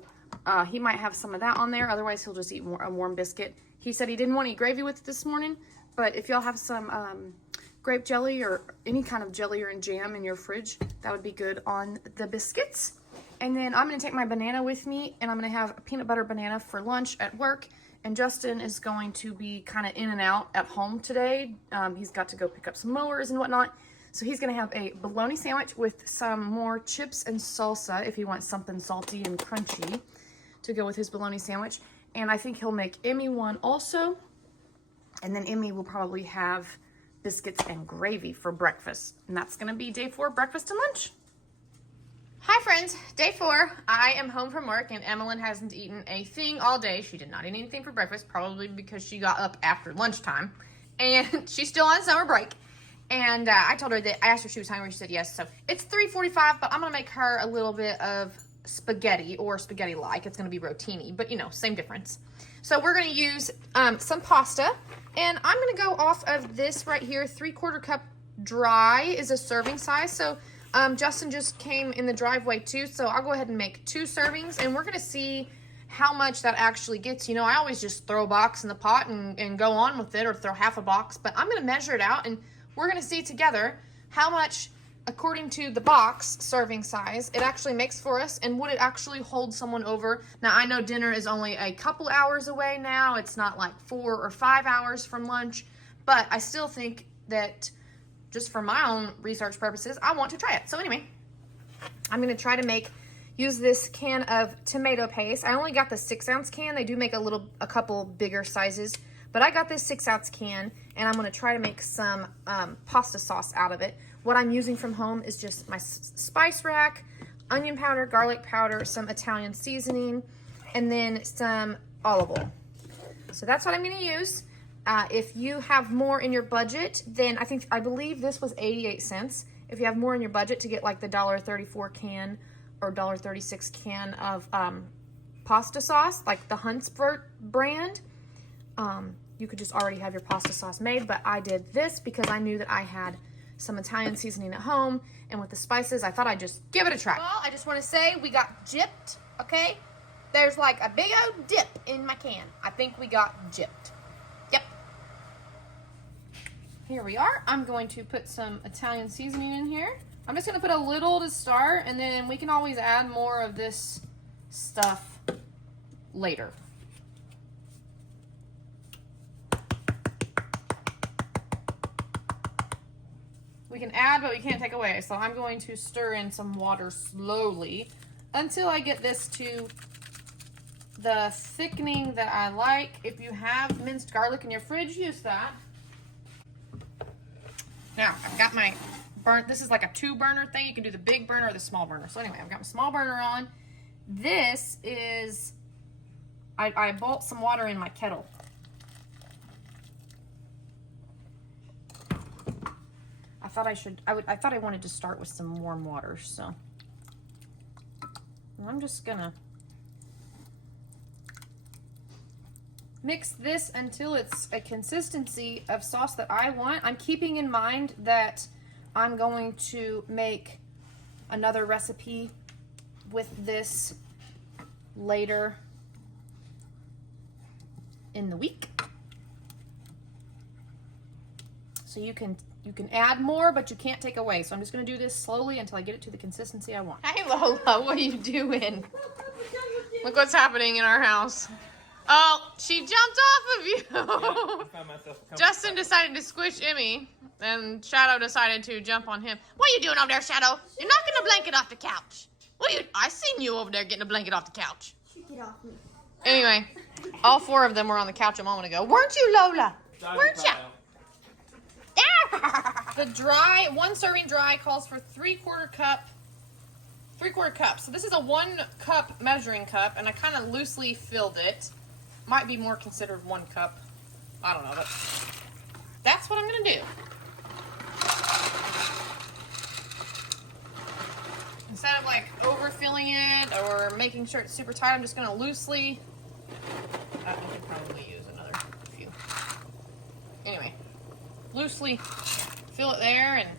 he might have some of that on there. Otherwise he'll just eat a warm biscuit. He said he didn't want to eat gravy with it this morning. But if y'all have some grape jelly or any kind of jelly or jam in your fridge, that would be good on the biscuits. And then I'm gonna take my banana with me and I'm gonna have a peanut butter banana for lunch at work. And Justin is going to be kind of in and out at home today. He's got to go pick up some mowers and whatnot. So he's gonna have a bologna sandwich with some more chips and salsa if he wants something salty and crunchy to go with his bologna sandwich. And I think he'll make Emmy one also. And then Emmy will probably have biscuits and gravy for breakfast. And that's gonna be day 4, breakfast and lunch. Hi friends, day 4. I am home from work and Emmeline hasn't eaten a thing all day. She did not eat anything for breakfast, probably because she got up after lunchtime. And she's still on summer break. And I told her that, I asked her if she was hungry, she said yes. So it's 3:45, but I'm gonna make her a little bit of spaghetti or spaghetti-like. It's gonna be rotini, but you know, same difference. So we're gonna use some pasta, and I'm gonna go off of this right here. 3/4 cup dry is a serving size. So Justin just came in the driveway too, so I'll go ahead and make 2 servings, and we're gonna see how much that actually gets. You know, I always just throw a box in the pot and go on with it, or throw half a box, but I'm gonna measure it out, and we're gonna see together how much, according to the box serving size, it actually makes for us, and would it actually hold someone over. Now, I know dinner is only a couple hours away now. It's not like 4 or 5 hours from lunch, but I still think that just for my own research purposes, I want to try it. So anyway, I'm gonna try to use this can of tomato paste. I only got the 6-ounce can. They do make a couple bigger sizes, but I got this 6-ounce can, and I'm gonna try to make some pasta sauce out of it. What I'm using from home is just my spice rack, onion powder, garlic powder, some Italian seasoning, and then some olive oil. So that's what I'm gonna use. If you have more in your budget, then I believe this was 88 cents. If you have more in your budget to get like the $1.34 can or $1.36 can of pasta sauce, like the Huntsvert brand, you could just already have your pasta sauce made, but I did this because I knew that I had some Italian seasoning at home, and with the spices, I thought I'd just give it a try. Well, I just want to say we got gypped, okay? There's like a big old dip in my can. I think we got gypped. Yep. Here we are. I'm going to put some Italian seasoning in here. I'm just going to put a little to start, and then we can always add more of this stuff later. We can add, but we can't take away. So I'm going to stir in some water slowly until I get this to the thickening that I like. If you have minced garlic in your fridge, use that. Now, I've got my this is like a 2-burner thing. You can do the big burner or the small burner. So anyway, I've got my small burner on. This is, I boiled some water in my kettle. I thought I wanted to start with some warm water, so I'm just gonna mix this until it's a consistency of sauce that I want. I'm keeping in mind that I'm going to make another recipe with this later in the week. So you can add more, but you can't take away. So I'm just gonna do this slowly until I get it to the consistency I want. Hey Lola, what are you doing? Look what's happening in our house. Oh, she jumped off of you. Yeah, I found myself Justin decided to squish Emmy, and Shadow decided to jump on him. What are you doing over there, Shadow? You're knocking a blanket off the couch. What are you? I seen you over there getting a blanket off the couch. Get off me. Anyway, all 4 of them were on the couch a moment ago. Weren't you, Lola? Weren't you? The dry, 1 serving dry calls for 3/4 cup. 3/4 cup. So this is a 1 cup measuring cup, and I kind of loosely filled it. Might be more considered 1 cup. I don't know, but that's what I'm gonna do. Instead of like overfilling it or making sure it's super tight, I'm just gonna loosely. I could probably use another few. Anyway, loosely fill it there, and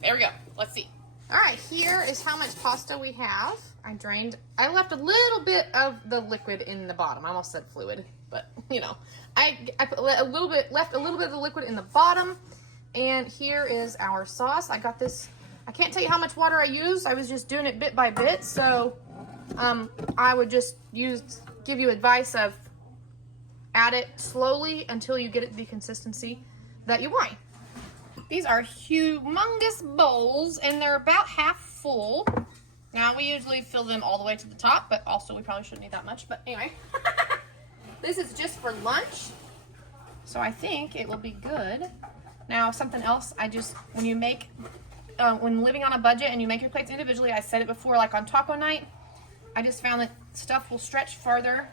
there we go. Let's see. All right, here is how much pasta we have. I left a little bit of the liquid in the bottom. I almost said fluid, but you know, I put left a little bit of the liquid in the bottom. And here is our sauce. I got this. I can't tell you how much water I used. I was just doing it bit by bit. So I would just give you advice of add it slowly until you get it the consistency that you want. These are humongous bowls, and they're about half full. Now, we usually fill them all the way to the top, but also we probably shouldn't need that much. But anyway, this is just for lunch, so I think it will be good. Now, something else, when you make, when living on a budget and you make your plates individually, I said it before, like on taco night, I just found that stuff will stretch farther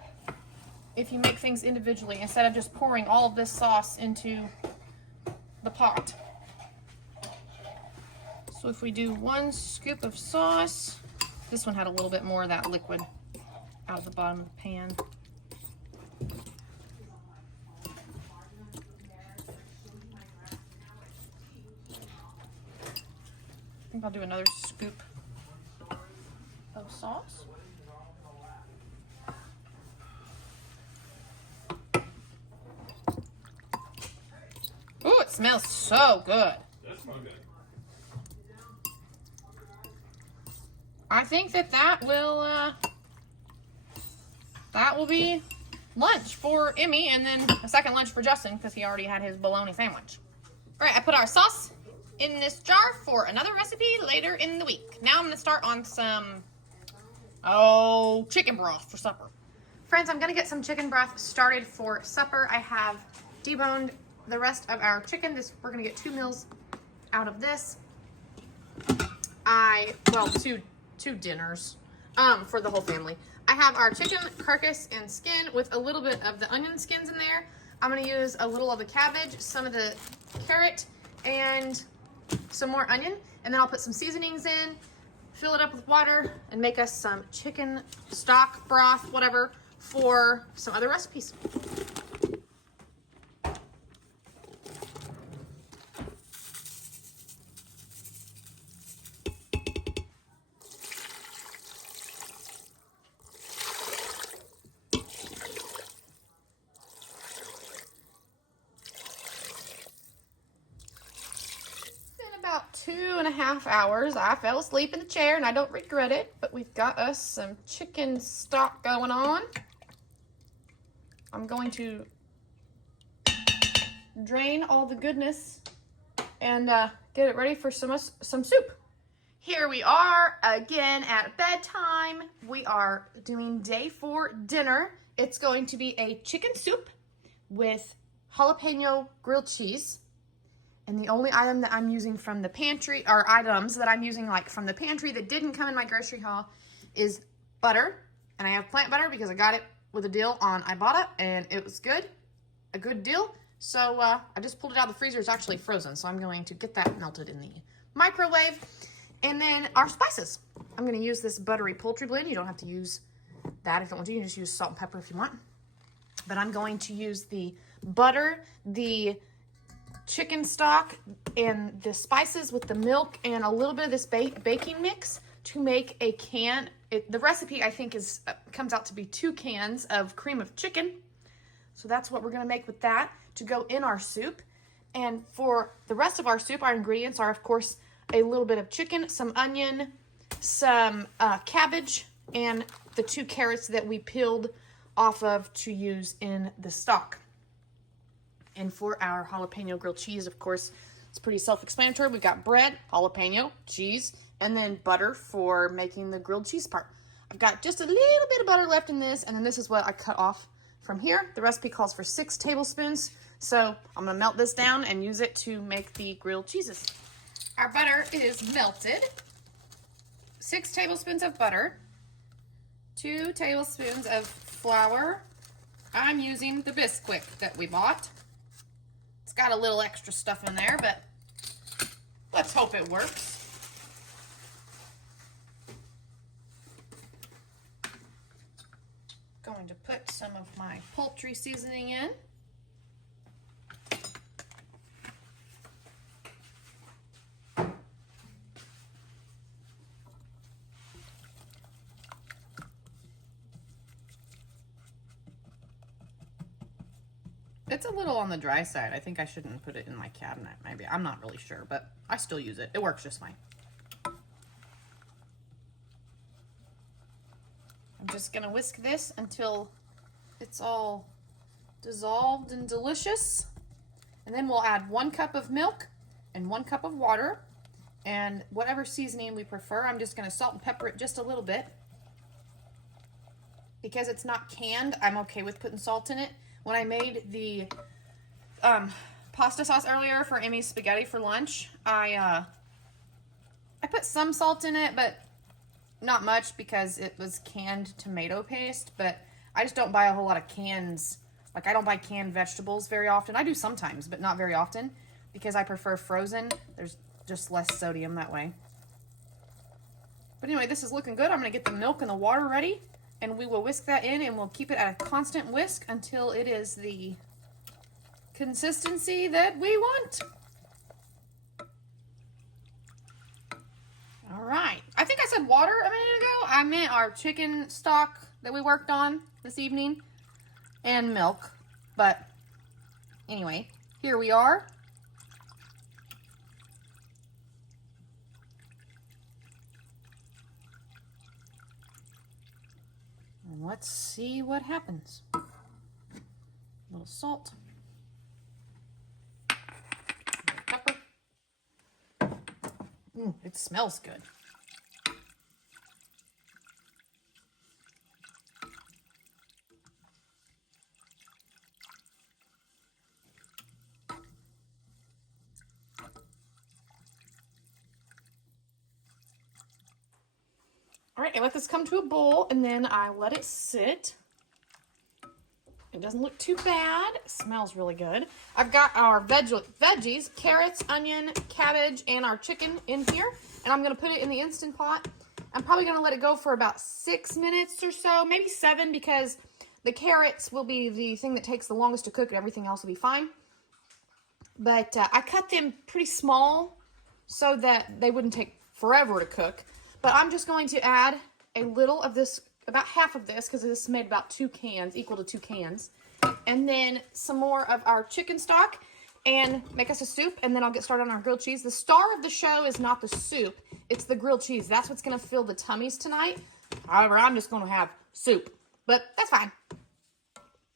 if you make things individually instead of just pouring all of this sauce into the pot. So if we do 1 scoop of sauce, this one had a little bit more of that liquid out of the bottom of the pan. I think I'll do another scoop of sauce. Ooh, it smells so good. That smells good. I think that will be lunch for Emmy, and then a second lunch for Justin because he already had his bologna sandwich. All right, I put our sauce in this jar for another recipe later in the week. Now I'm gonna start on some chicken broth for supper. Friends, I'm gonna get some chicken broth started for supper. I have deboned the rest of our chicken. We're gonna get 2 meals out of this. Two dinners for the whole family. I have our chicken carcass and skin with a little bit of the onion skins in there. I'm gonna use a little of the cabbage, some of the carrot, and some more onion. And then I'll put some seasonings in, fill it up with water, and make us some chicken stock, broth, whatever, for some other recipes. About 2.5 hours. I fell asleep in the chair and I don't regret it, but we've got us some chicken stock going on. I'm going to drain all the goodness and get it ready for some soup. Here we are again at bedtime. We are doing day 4 dinner. It's going to be a chicken soup with jalapeno grilled cheese. And the only item that I'm using from the pantry, or items that I'm using like from the pantry that didn't come in my grocery haul, is butter. And I have plant butter because I got it with a deal on Ibotta and it was good. A good deal. So I just pulled it out of the freezer. It's actually frozen. So I'm going to get that melted in the microwave. And then our spices. I'm going to use this buttery poultry blend. You don't have to use that if you don't want to. You can just use salt and pepper if you want. But I'm going to use the butter, the chicken stock, and the spices with the milk and a little bit of this baking mix to make a can. The recipe I think is comes out to be 2 cans of cream of chicken. So that's what we're gonna make with that to go in our soup. And for the rest of our soup, our ingredients are, of course, a little bit of chicken, some onion, some cabbage, and the 2 carrots that we peeled off of to use in the stock. And for our jalapeno grilled cheese, of course, it's pretty self-explanatory. We've got bread, jalapeno, cheese, and then butter for making the grilled cheese part. I've got just a little bit of butter left in this, and then this is what I cut off from here. The recipe calls for 6 tablespoons, so I'm gonna melt this down and use it to make the grilled cheeses. Our butter is melted. 6 tablespoons of butter, 2 tablespoons of flour. I'm using the Biscuits that we bought. It's got a little extra stuff in there, but let's hope it works. Going to put some of my poultry seasoning in. It's a little on the dry side. I think I shouldn't put it in my cabinet, maybe. I'm not really sure, but I still use it. It works just fine. I'm just gonna whisk this until it's all dissolved and delicious. And then we'll add 1 cup of milk and 1 cup of water and whatever seasoning we prefer. I'm just gonna salt and pepper it just a little bit. Because it's not canned, I'm okay with putting salt in it. When I made the pasta sauce earlier for Amy's spaghetti for lunch, I put some salt in it, but not much because it was canned tomato paste. But I just don't buy a whole lot of cans. Like, I don't buy canned vegetables very often. I do sometimes, but not very often because I prefer frozen. There's just less sodium that way. But anyway, this is looking good. I'm going to get the milk and the water ready. And we will whisk that in, and we'll keep it at a constant whisk until it is the consistency that we want. All right. I think I said water a minute ago. I meant our chicken stock that we worked on this evening and milk. But anyway, here we are. And let's see what happens. A little salt. A little pepper. It smells good. All right, I let this come to a boil, and then I let it sit. It doesn't look too bad. It smells really good. I've got our veggies, carrots, onion, cabbage, and our chicken in here, and I'm gonna put it in the Instant Pot. I'm probably gonna let it go for about 6 minutes or so, maybe 7, because the carrots will be the thing that takes the longest to cook, and everything else will be fine. But I cut them pretty small so that they wouldn't take forever to cook. But I'm just going to add a little of this, about half of this, because this made about 2 cans, equal to 2 cans. And then some more of our chicken stock and make us a soup, and then I'll get started on our grilled cheese. The star of the show is not the soup, it's the grilled cheese. That's what's going to fill the tummies tonight. However, I'm just going to have soup, but that's fine.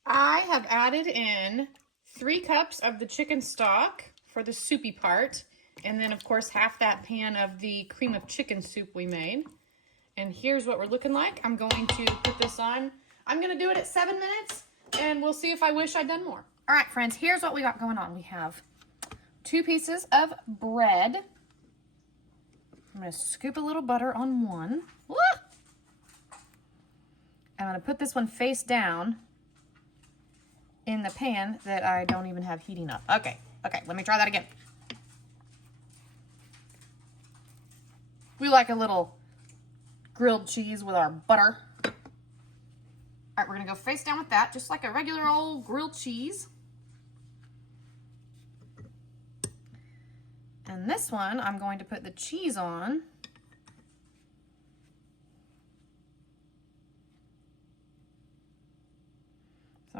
I have added in 3 cups of the chicken stock for the soupy part. And then, of course, half that pan of the cream of chicken soup we made. And here's what we're looking like. I'm going to put this on. I'm going to do it at 7 minutes, and we'll see if I wish I'd done more. All right, friends, here's what we got going on. We have 2 pieces of bread. I'm going to scoop a little butter on one. Woo! I'm going to put this one face down in the pan that I don't even have heating up. Okay, let me try that again. We like a little grilled cheese with our butter. All right, we're gonna go face down with that, just like a regular old grilled cheese. And this one, I'm going to put the cheese on.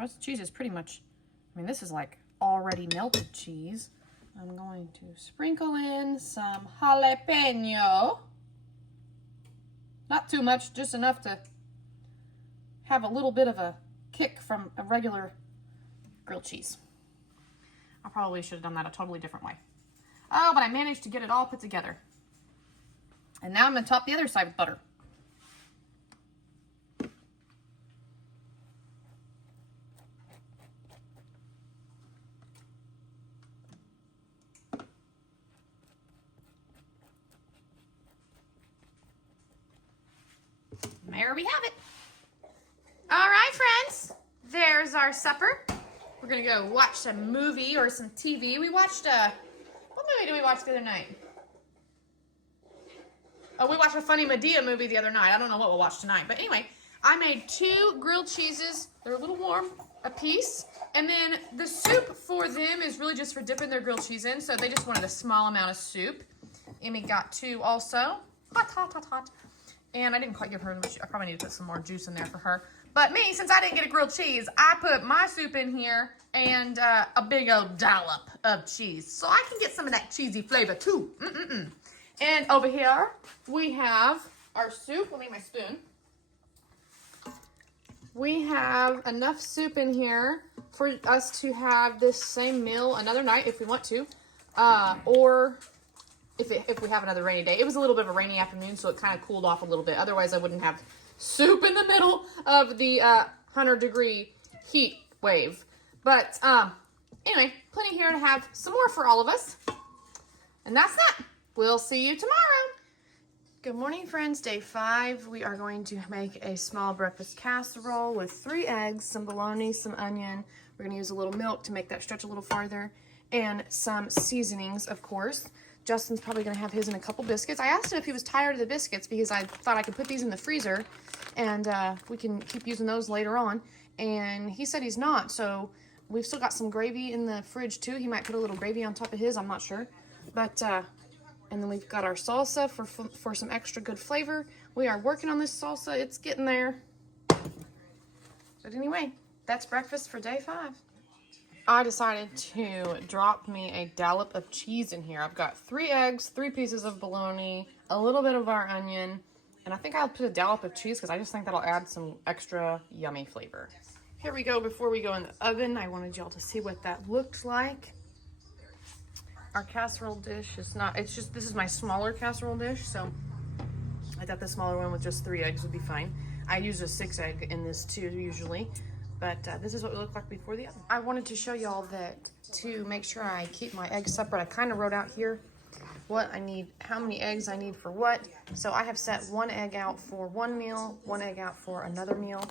this cheese is pretty much, I mean, this is like already melted cheese. I'm going to sprinkle in some jalapeno. Not too much, just enough to have a little bit of a kick from a regular grilled cheese. I probably should have done that a totally different way. Oh, but I managed to get it all put together. And now I'm going to top the other side with butter. There we have it. All right, friends. There's our supper. We're going to go watch some movie or some TV. We watched, what movie did we watch the other night? Oh, we watched a funny Medea movie the other night. I don't know what we'll watch tonight. But anyway, I made 2 grilled cheeses. They're a little warm, a piece. And then the soup for them is really just for dipping their grilled cheese in. So they just wanted a small amount of soup. Emmy got 2 also. Hot, hot, hot, hot. And I didn't quite give her much. I probably need to put some more juice in there for her. But me, since I didn't get a grilled cheese, I put my soup in here and a big old dollop of cheese. So I can get some of that cheesy flavor too. And over here, we have our soup. Let me get my spoon. We have enough soup in here for us to have this same meal another night if we want to. Or if we have another rainy day. It was a little bit of a rainy afternoon, so it kind of cooled off a little bit. Otherwise, I wouldn't have soup in the middle of the 100-degree heat wave. But anyway, plenty here to have some more for all of us. And that's that. We'll see you tomorrow. Good morning, friends. Day 5. We are going to make a small breakfast casserole with 3 eggs, some bologna, some onion. We're going to use a little milk to make that stretch a little farther, and some seasonings, of course. Justin's probably going to have his in a couple biscuits. I asked him if he was tired of the biscuits because I thought I could put these in the freezer and we can keep using those later on. And he said he's not, so we've still got some gravy in the fridge too. He might put a little gravy on top of his, I'm not sure. But, and then we've got our salsa for some extra good flavor. We are working on this salsa. It's getting there. But anyway, that's breakfast for day 5. I decided to drop me a dollop of cheese in here. I've got 3 eggs, 3 pieces of bologna, a little bit of our onion, and I think I'll put a dollop of cheese because I just think that'll add some extra yummy flavor. Here we go. Before we go in the oven, I wanted y'all to see what that looked like. Our casserole dish is not, it's just, this is my smaller casserole dish, so I thought the smaller one with just 3 eggs would be fine. I use a 6 egg in this too, usually. But this is what it looked like before the oven. I wanted to show y'all that to make sure I keep my eggs separate, I kind of wrote out here what I need, how many eggs I need for what. So I have set 1 egg out for one meal, 1 egg out for another meal,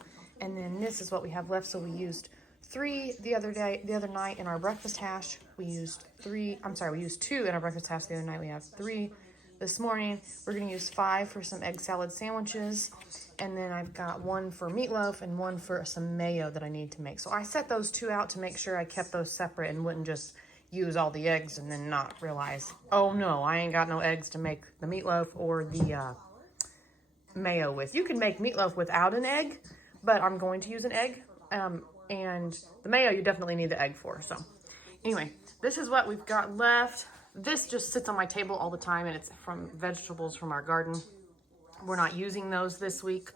and then this is what we have left. So we used 3 the other night in our breakfast hash. We used 2 in our breakfast hash the other night. We have 3 this morning. We're gonna use 5 for some egg salad sandwiches. And then I've got 1 for meatloaf and 1 for some mayo that I need to make. So I set those 2 out to make sure I kept those separate and wouldn't just use all the eggs and then not realize, oh no, I ain't got no eggs to make the meatloaf or the mayo with. You can make meatloaf without an egg, but I'm going to use an egg. And the mayo you definitely need the egg for. So anyway, this is what we've got left. This just sits on my table all the time, and it's from vegetables from our garden. We're not using those this week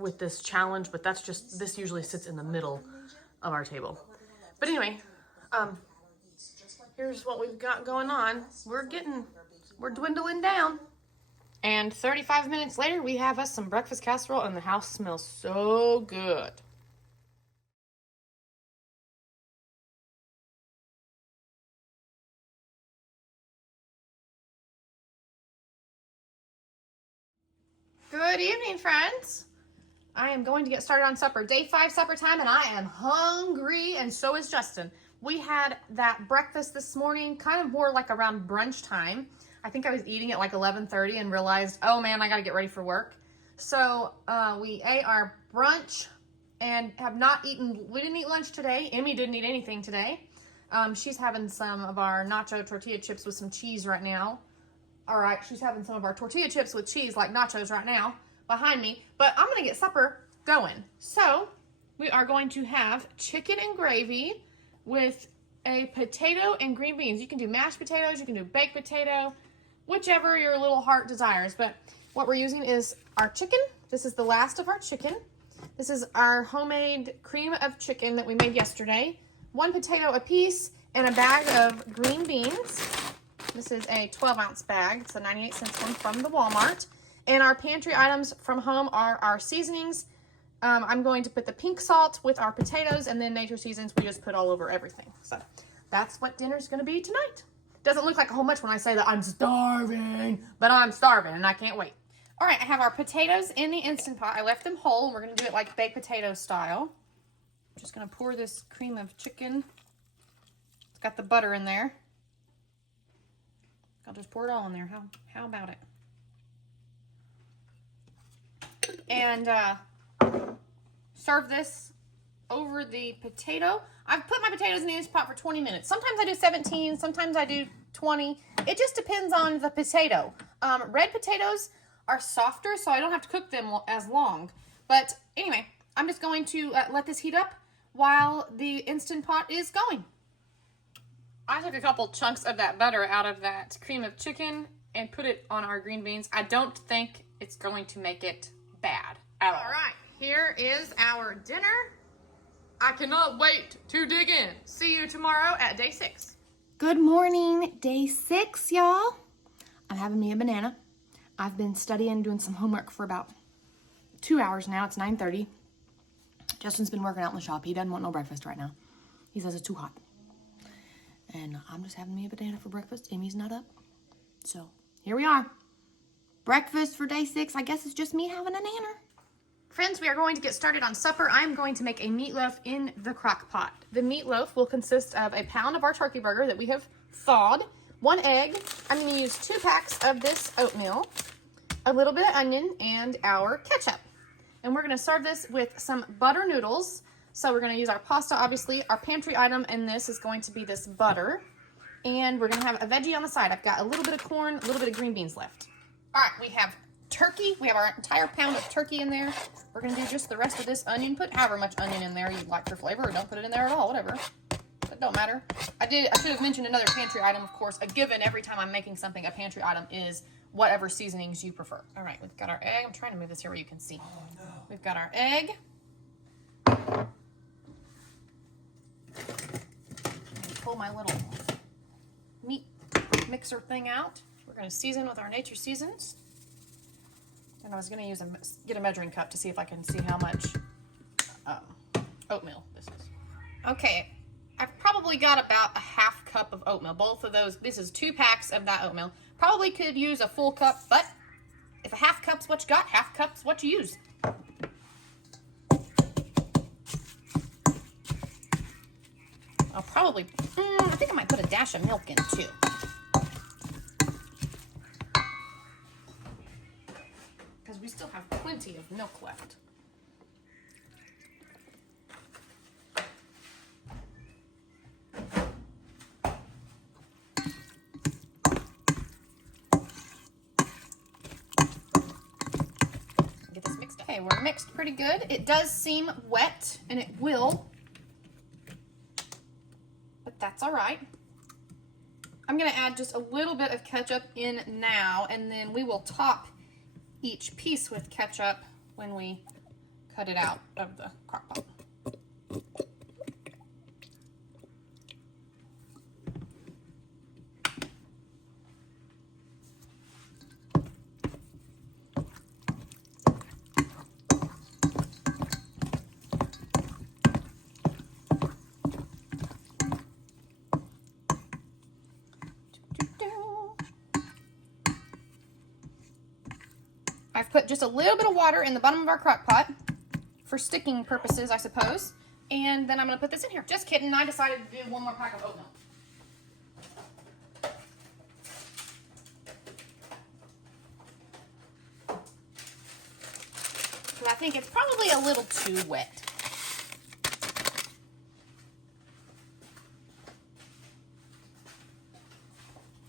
with this challenge, but that's just, this usually sits in the middle of our table. But anyway, here's what we've got going on. We're dwindling down. And 35 minutes later, we have us some breakfast casserole, and the house smells so good. Good evening, friends. I am going to get started on supper. Day 5 supper time, and I am hungry, and so is Justin. We had that breakfast this morning, kind of more like around brunch time. I think I was eating at like 11:30 and realized, oh man, I gotta get ready for work. So we ate our brunch and have not eaten, we didn't eat lunch today. Emmy didn't eat anything today. She's having some of our nacho tortilla chips with some cheese right now. All right, she's having some of our tortilla chips with cheese like nachos right now behind me, but I'm gonna get supper going. So we are going to have chicken and gravy with a potato and green beans. You can do mashed potatoes, you can do baked potato, whichever your little heart desires. But what we're using is our chicken. This is the last of our chicken. This is our homemade cream of chicken that we made yesterday. 1 potato a piece and a bag of green beans. This is a 12-ounce bag. It's a 98-cent one from the Walmart. And our pantry items from home are our seasonings. I'm going to put the pink salt with our potatoes, and then nature seasons we just put all over everything. So that's what dinner's going to be tonight. Doesn't look like a whole much when I say that I'm starving, but I'm starving and I can't wait. All right, I have our potatoes in the Instant Pot. I left them whole, and we're going to do it like baked potato style. I'm just going to pour this cream of chicken. It's got the butter in there. I'll just pour it all in there. How about it? And serve this over the potato. I've put my potatoes in the Instant Pot for 20 minutes. Sometimes I do 17, sometimes I do 20. It just depends on the potato. Red potatoes are softer, so I don't have to cook them as long. But anyway, I'm just going to let this heat up while the Instant Pot is going. I took a couple chunks of that butter out of that cream of chicken and put it on our green beans. I don't think it's going to make it bad at all. All right, here is our dinner. I cannot wait to dig in. See you tomorrow at day 6. Good morning, day 6, y'all. I'm having me a banana. I've been studying, doing some homework for about 2 hours now. It's 9:30. Justin's been working out in the shop. He doesn't want no breakfast right now. He says it's too hot. And I'm just having me a banana for breakfast. Amy's not up. So here we are. Breakfast for day 6. I guess it's just me having a nanner. Friends, we are going to get started on supper. I'm going to make a meatloaf in the crock pot. The meatloaf will consist of a pound of our turkey burger that we have thawed, 1 egg. I'm going to use 2 packs of this oatmeal, a little bit of onion, and our ketchup. And we're going to serve this with some butter noodles. So we're going to use our pasta, obviously. Our pantry item in this is going to be this butter. And we're going to have a veggie on the side. I've got a little bit of corn, a little bit of green beans left. All right, we have turkey. We have our entire pound of turkey in there. We're going to do just the rest of this onion. Put however much onion in there you'd like for flavor, or don't put it in there at all, whatever. It don't matter. I should have mentioned another pantry item, of course. A given every time I'm making something, a pantry item is whatever seasonings you prefer. All right, we've got our egg. I'm trying to move this here where you can see. Oh, no. We've got our egg. Pull my little meat mixer thing out. We're going to season with our nature seasons. And I was going to get a measuring cup to see if I can see how much oatmeal this is. Okay, I've probably got about a half cup of oatmeal. Both of those, this is 2 packs of that oatmeal. Probably could use a full cup, but if a half cup's what you got, half cup's what you use. I'll probably, I think I might put a dash of milk in too. Because we still have plenty of milk left. Get this mixed up. Okay, we're mixed pretty good. It does seem wet, and it will. That's all right. I'm going to add just a little bit of ketchup in now, and then we will top each piece with ketchup when we cut it out of the crock pot. I've put just a little bit of water in the bottom of our crock pot for sticking purposes, I suppose. And then I'm going to put this in here. Just kidding. I decided to do 1 more pack of oatmeal. Because I think it's probably a little too wet.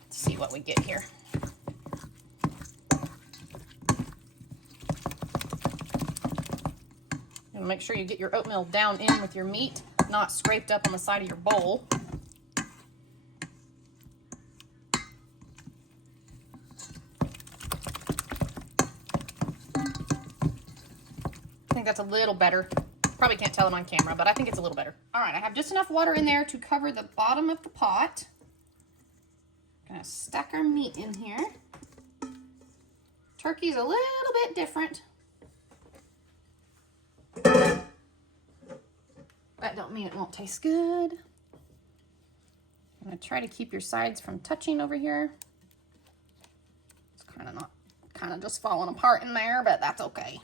Let's see what we get here. And make sure you get your oatmeal down in with your meat, not scraped up on the side of your bowl. I think that's a little better. Probably can't tell it on camera, but I think it's a little better. All right, I have just enough water in there to cover the bottom of the pot. Gonna stack our meat in here. Turkey's a little bit different. That don't mean it won't taste good. I'm gonna try to keep your sides from touching over here. It's kind of just falling apart in there, but that's okay.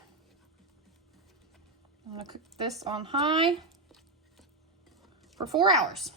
I'm gonna cook this on high for 4 hours.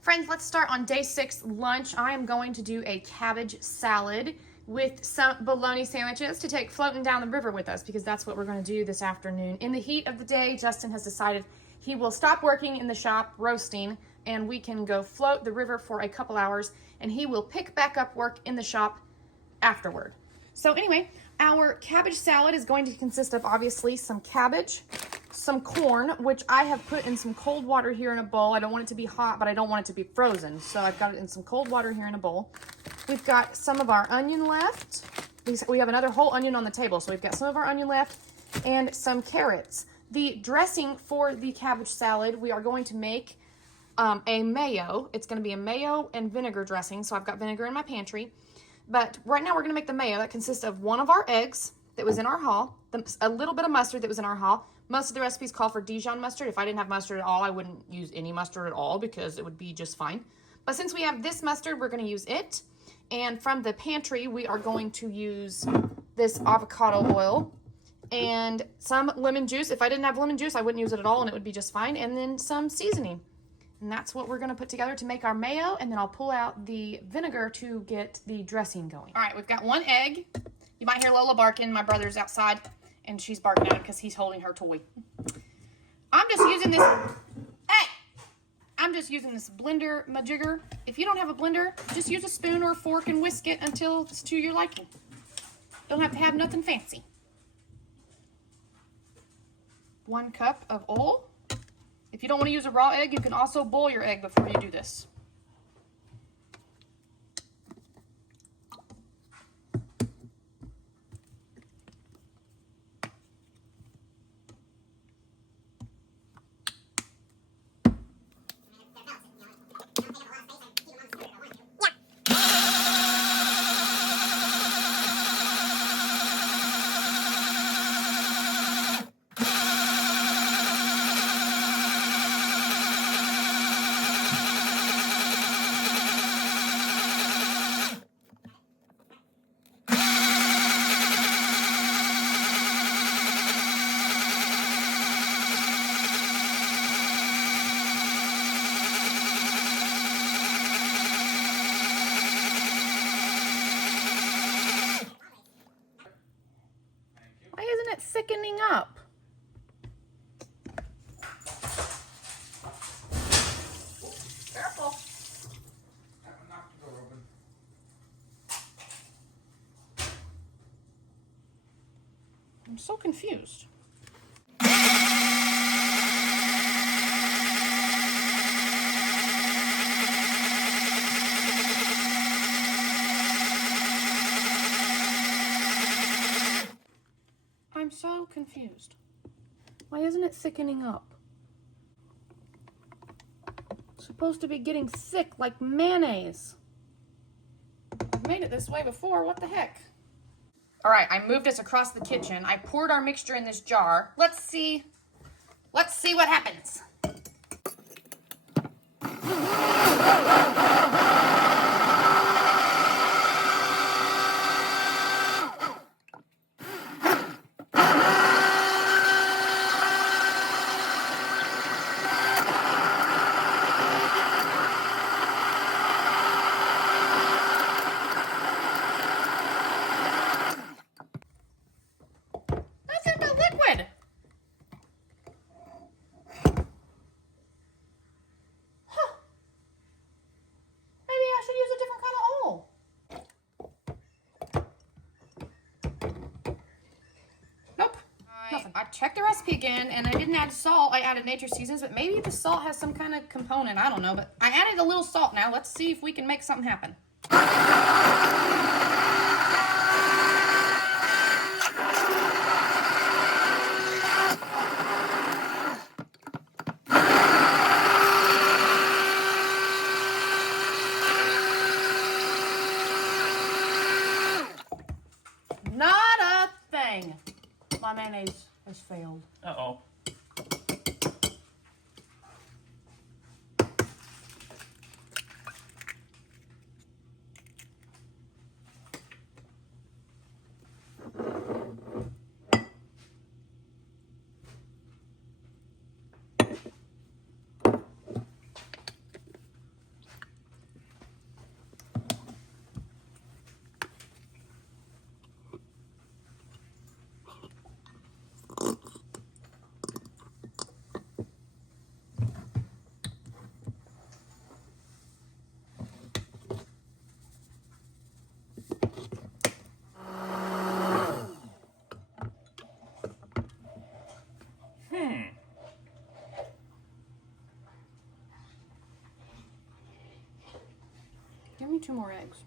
Friends, let's start on day 6 lunch. I am going to do a cabbage salad with some bologna sandwiches to take floating down the river with us, because that's what we're going to do this afternoon. In the heat of the day, Justin has decided he will stop working in the shop roasting, and we can go float the river for a couple hours, and he will pick back up work in the shop afterward. So anyway, our cabbage salad is going to consist of obviously some cabbage, some corn, which I have put in some cold water here in a bowl. I don't want it to be hot, but I don't want it to be frozen. So I've got it in some cold water here in a bowl. We've got some of our onion left. We have another whole onion on the table. So we've got some of our onion left and some carrots. The dressing for the cabbage salad, we are going to make a mayo. It's going to be a mayo and vinegar dressing. So I've got vinegar in my pantry. But right now we're going to make the mayo. That consists of one of our eggs that was in our haul, a little bit of mustard that was in our haul. Most of the recipes call for Dijon mustard. If I didn't have mustard at all, I wouldn't use any mustard at all because it would be just fine. But since we have this mustard, we're going to use it. And from the pantry, we are going to use this avocado oil and some lemon juice. If I didn't have lemon juice, I wouldn't use it at all and it would be just fine. And then some seasoning. And that's what we're going to put together to make our mayo. And then I'll pull out the vinegar to get the dressing going. All right, we've got one egg. You might hear Lola barking. My brother's outside and she's barking at him because he's holding her toy. I'm just using this, I'm just using this blender majigger. If you don't have a blender, just use a spoon or a fork and whisk it until it's to your liking. Don't have to have nothing fancy. 1 cup of oil. If you don't want to use a raw egg, you can also boil your egg before you do this. Thickening up. Careful. Knock the door open. I'm so confused. I'm so confused. Why isn't it thickening up? It's supposed to be getting thick like mayonnaise. I've made it this way before, what the heck? All right, I moved us across the kitchen. I poured our mixture in this jar. Let's see what happens. I checked the recipe again, and I didn't add salt. I added nature seasons, but maybe the salt has some kind of component. I don't know, but I added a little salt now. Let's see if we can make something happen. Not a thing. My mayonnaise has failed. Uh-oh. Give me 2 more eggs.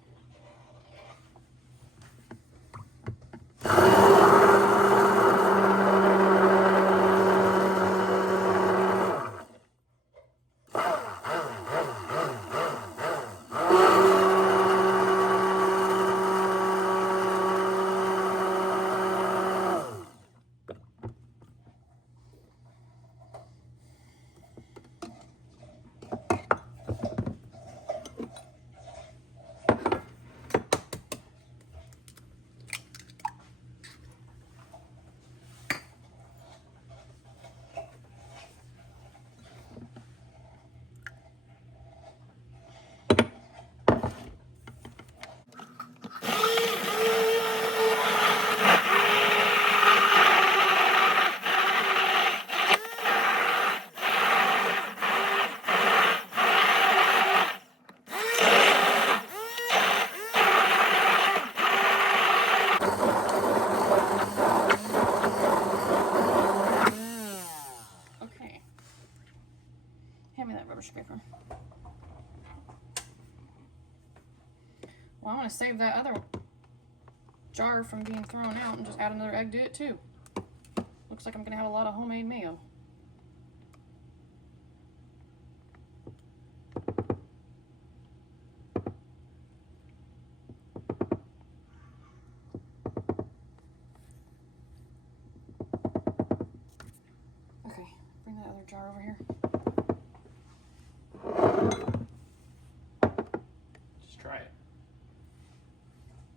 Scraper. Well, I'm going to save that other jar from being thrown out and just add another egg to it too. Looks like I'm going to have a lot of homemade mayo. Okay, bring that other jar over here.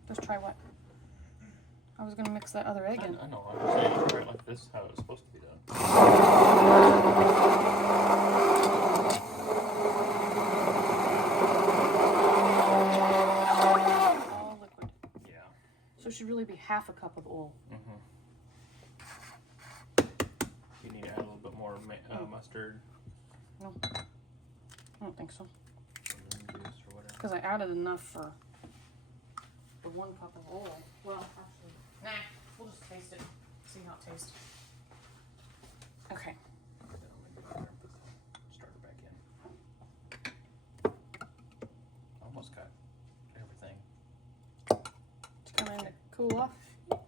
Just try what? I was gonna mix that other egg in. I know, I'm saying try it like this, how it's supposed to be done. All liquid. Yeah. So it should really be half a cup of oil. Mm-hmm. You need to add a little bit more mustard. No, I don't think so. Juice or whatever. Because I added enough for the 1 cup of oil. Well, actually, nah, we'll just taste it. See how it tastes. Okay. Start it back in. Almost got everything. Just come in to cool off.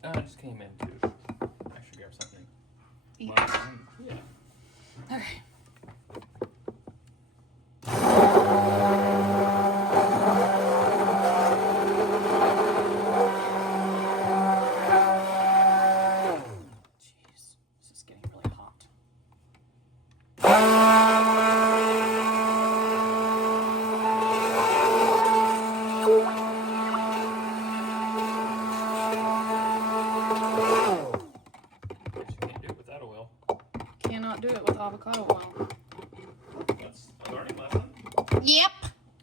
I just came in to actually grab something. Eat. Well, yeah. Okay. Do it with avocado oil. That's a learning lesson. Yep.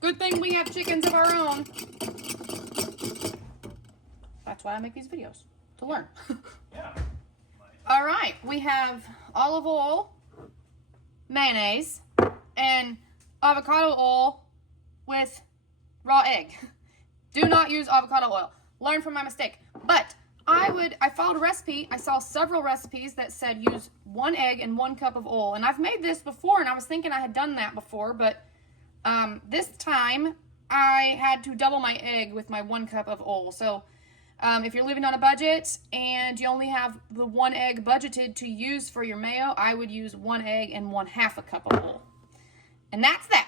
Good thing we have chickens of our own. That's why I make these videos, to learn. Yeah. All right, we have olive oil, mayonnaise, and avocado oil with raw egg. Do not use avocado oil. Learn from my mistake. But I followed a recipe. I saw several recipes that said use 1 egg and 1 cup of oil. And I've made this before, and I was thinking I had done that before, but this time I had to double my egg with my 1 cup of oil. So if you're living on a budget and you only have the 1 egg budgeted to use for your mayo, I would use 1 egg and 1/2 a cup of oil. And that's that.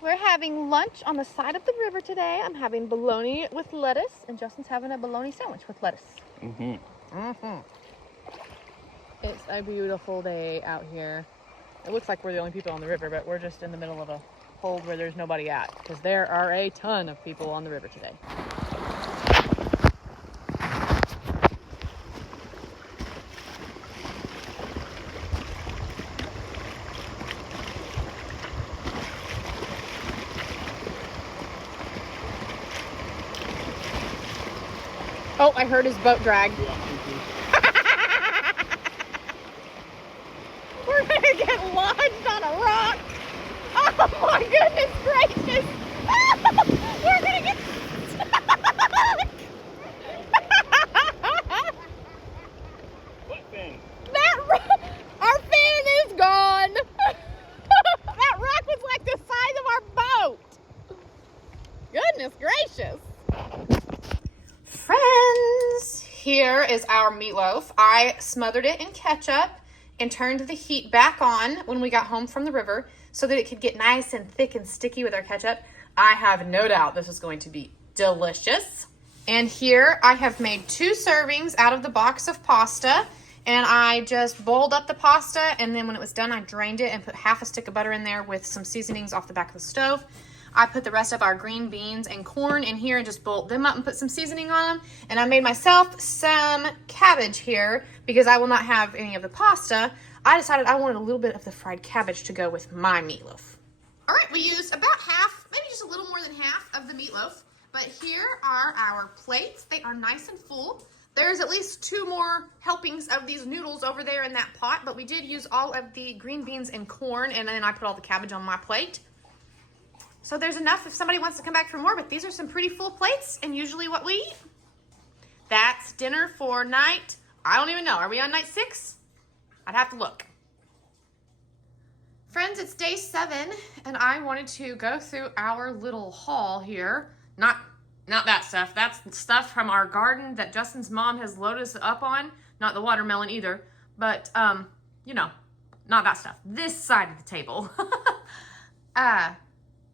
We're having lunch on the side of the river today. I'm having bologna with lettuce, and Justin's having a bologna sandwich with lettuce. It's a beautiful day out here. It looks like we're the only people on the river, but we're just in the middle of a hold where there's nobody at, because there are a ton of people on the river today. Oh, I heard his boat drag. We're gonna get lodged on a rock. Oh my goodness gracious! We're gonna get stuck. What thing? Our fan is gone. That rock was like the size of our boat. Goodness gracious. Friends, here is our meatloaf. I smothered it in ketchup and turned the heat back on when we got home from the river so that it could get nice and thick and sticky with our ketchup. I have no doubt this is going to be delicious. And here I have made 2 servings out of the box of pasta, and I just boiled up the pasta, and then when it was done I drained it and put 1/2 stick of butter in there with some seasonings off the back of the stove. I put the rest of our green beans and corn in here and just boiled them up and put some seasoning on them. And I made myself some cabbage here because I will not have any of the pasta. I decided I wanted a little bit of the fried cabbage to go with my meatloaf. All right, we used about half, maybe just a little more than half of the meatloaf. But here are our plates. They are nice and full. There's at least 2 more helpings of these noodles over there in that pot, but we did use all of the green beans and corn, and then I put all the cabbage on my plate. So there's enough if somebody wants to come back for more, but these are some pretty full plates and usually what we eat. That's dinner for night, I don't even know. Are we on night 6? I'd have to look. Friends, it's day 7 and I wanted to go through our little haul here. Not that stuff. That's stuff from our garden that Justin's mom has loaded us up on. Not the watermelon either, but you know, not that stuff. This side of the table.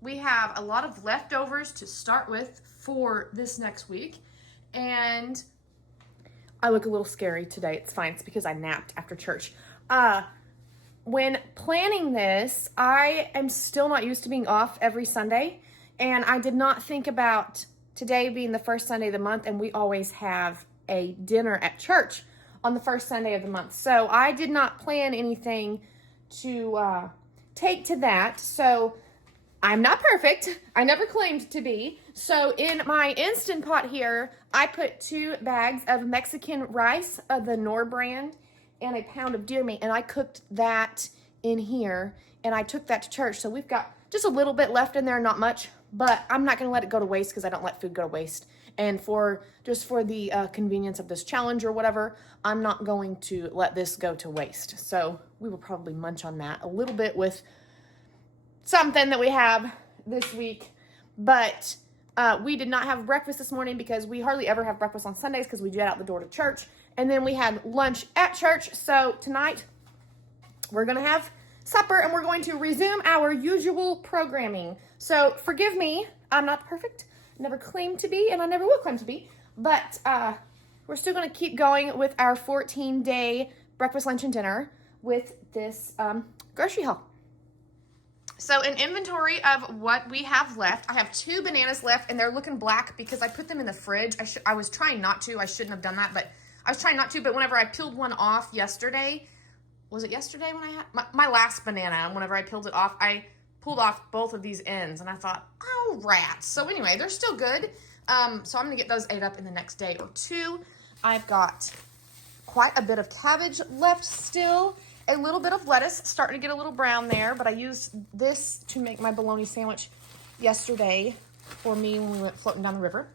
We have a lot of leftovers to start with for this next week. And I look a little scary today. It's fine. It's because I napped after church. When planning this, I am still not used to being off every Sunday. And I did not think about today being the first Sunday of the month. And we always have a dinner at church on the first Sunday of the month. So I did not plan anything to take to that. So I'm not perfect. I never claimed to be. So in my Instant Pot here, I put 2 bags of Mexican rice of the Knorr brand and a pound of deer meat. And I cooked that in here and I took that to church. So we've got just a little bit left in there, not much, but I'm not going to let it go to waste because I don't let food go to waste. And just for the convenience of this challenge or whatever, I'm not going to let this go to waste. So we will probably munch on that a little bit with something that we have this week, but we did not have breakfast this morning because we hardly ever have breakfast on Sundays because we jet out the door to church, and then we had lunch at church. So tonight we're gonna have supper and we're going to resume our usual programming. So forgive me, I'm not perfect, never claimed to be, and I never will claim to be, but we're still gonna keep going with our 14-day breakfast, lunch, and dinner with this grocery haul. So an inventory of what we have left. I have 2 bananas left and they're looking black because I put them in the fridge. I was trying not to. I shouldn't have done that, but I was trying not to. But whenever I peeled one off yesterday, was it yesterday when I had my last banana? Whenever I peeled it off, I pulled off both of these ends and I thought, oh, rats. So anyway, they're still good. So I'm going to get those ate up in the next day or 2. I've got quite a bit of cabbage left still. a little bit of lettuce, starting to get a little brown there, but I used this to make my bologna sandwich yesterday for me when we went floating down the river.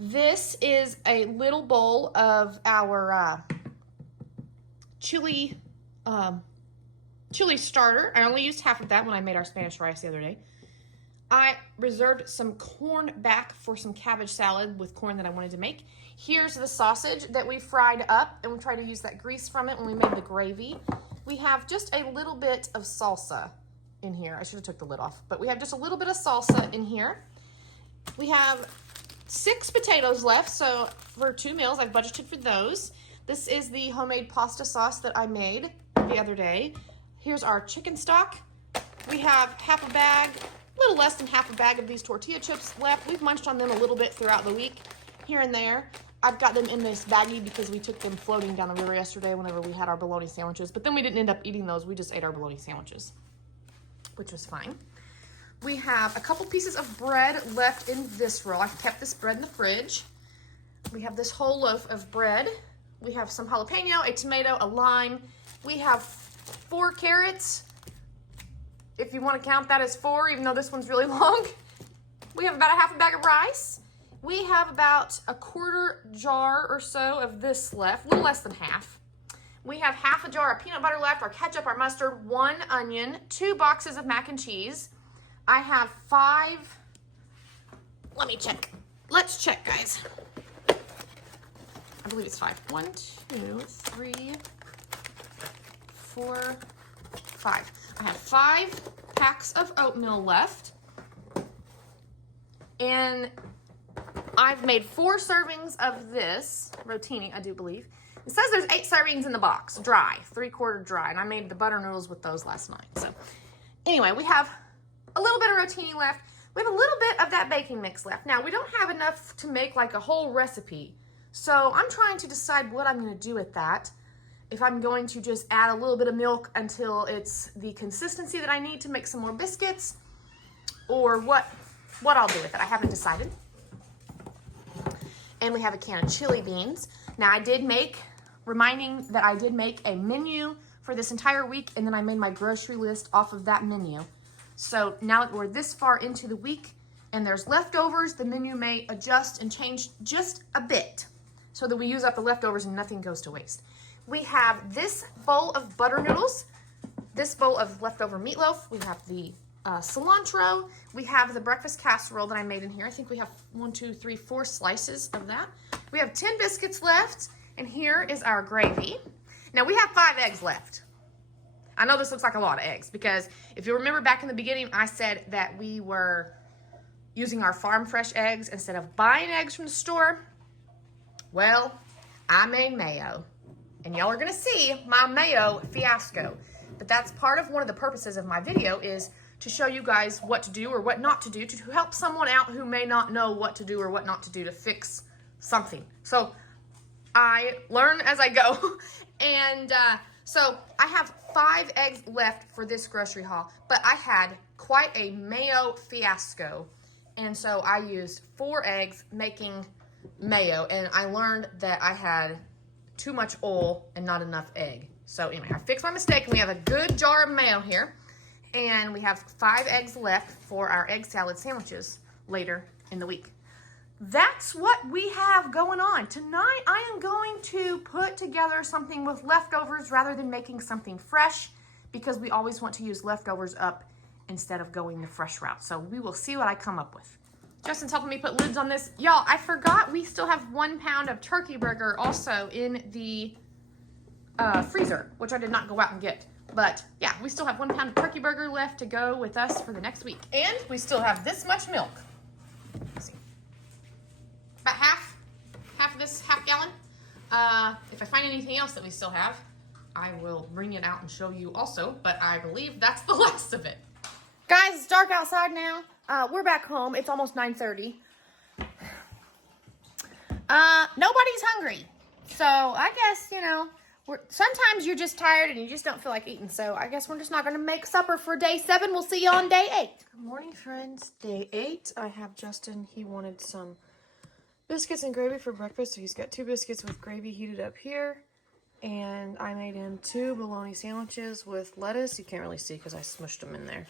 This is a little bowl of our chili starter. I only used half of that when I made our Spanish rice the other day. I reserved some corn back for some cabbage salad with corn that I wanted to make. Here's the sausage that we fried up, and we tried to use that grease from it when we made the gravy. We have just a little bit of salsa in here. I should have took the lid off, but we have just a little bit of salsa in here. We have 6 potatoes left, so for 2 meals, I've budgeted for those. This is the homemade pasta sauce that I made the other day. Here's our chicken stock. We have half a bag, a little less than half a bag of these tortilla chips left. We've munched on them a little bit throughout the week, here and there. I've got them in this baggie because we took them floating down the river yesterday whenever we had our bologna sandwiches, but then we didn't end up eating those. We just ate our bologna sandwiches, which was fine. We have a couple pieces of bread left in this roll. I've kept this bread in the fridge. We have this whole loaf of bread. We have some jalapeno, a tomato, a lime. We have 4 carrots, if you want to count that as 4, even though this one's really long. We have about a half a bag of rice. We have about a 1/4 jar or so of this left, a little less than half. We have half a jar of peanut butter left, our ketchup, our mustard, 1 onion, 2 boxes of mac and cheese. I have 5, let me check. Let's check, guys. I believe it's 5. 1, 2, 3, 4, 5. I have 5 packs of oatmeal left. And I've made 4 servings of this rotini, I do believe. It says there's 8 servings in the box, dry, 3/4 dry. And I made the butter noodles with those last night. So anyway, we have a little bit of rotini left. We have a little bit of that baking mix left. Now, we don't have enough to make like a whole recipe. So I'm trying to decide what I'm going to do with that. If I'm going to just add a little bit of milk until it's the consistency that I need to make some more biscuits, or what I'll do with it. I haven't decided. And we have a can of chili beans. Now reminding that I did make a menu for this entire week, and then I made my grocery list off of that menu. So now that we're this far into the week and there's leftovers, the menu may adjust and change just a bit so that we use up the leftovers and nothing goes to waste. We have this bowl of butter noodles, this bowl of leftover meatloaf. We have the cilantro. We have the breakfast casserole that I made in here. I think we have 1, 2, 3, 4 slices of that. We have 10 biscuits left, and here is our gravy. Now we have 5 eggs left. I know this looks like a lot of eggs because if you remember back in the beginning, I said that we were using our farm fresh eggs instead of buying eggs from the store. Well, I made mayo. And y'all are going to see my mayo fiasco. But that's part of one of the purposes of my video, is to show you guys what to do or what not to do to help someone out who may not know what to do or what not to do to fix something. So I learn as I go. And so I have 5 eggs left for this grocery haul, but I had quite a mayo fiasco. And so I used 4 eggs making mayo, and I learned that I had too much oil and not enough egg. So anyway, I fixed my mistake, and we have a good jar of mayo here. And we have 5 eggs left for our egg salad sandwiches later in the week. That's what we have going on. Tonight, I am going to put together something with leftovers rather than making something fresh, because we always want to use leftovers up instead of going the fresh route. So we will see what I come up with. Justin's helping me put lids on this. Y'all, I forgot we still have 1 pound of turkey burger also in the freezer, which I did not go out and get. But yeah, we still have 1 pound of turkey burger left to go with us for the next week. And we still have this much milk. Let's see. About half of this half gallon. If I find anything else that we still have, I will bring it out and show you also, but I believe that's the last of it. Guys, it's dark outside now. We're back home. It's almost 9:30. Nobody's hungry. So I guess, sometimes you're just tired and you just don't feel like eating. So I guess we're just not going to make supper for day 7. We'll see you on day 8. Good morning, friends. Day 8. I have Justin. He wanted some biscuits and gravy for breakfast. So he's got 2 biscuits with gravy heated up here. And I made him 2 bologna sandwiches with lettuce. You can't really see because I smushed them in there.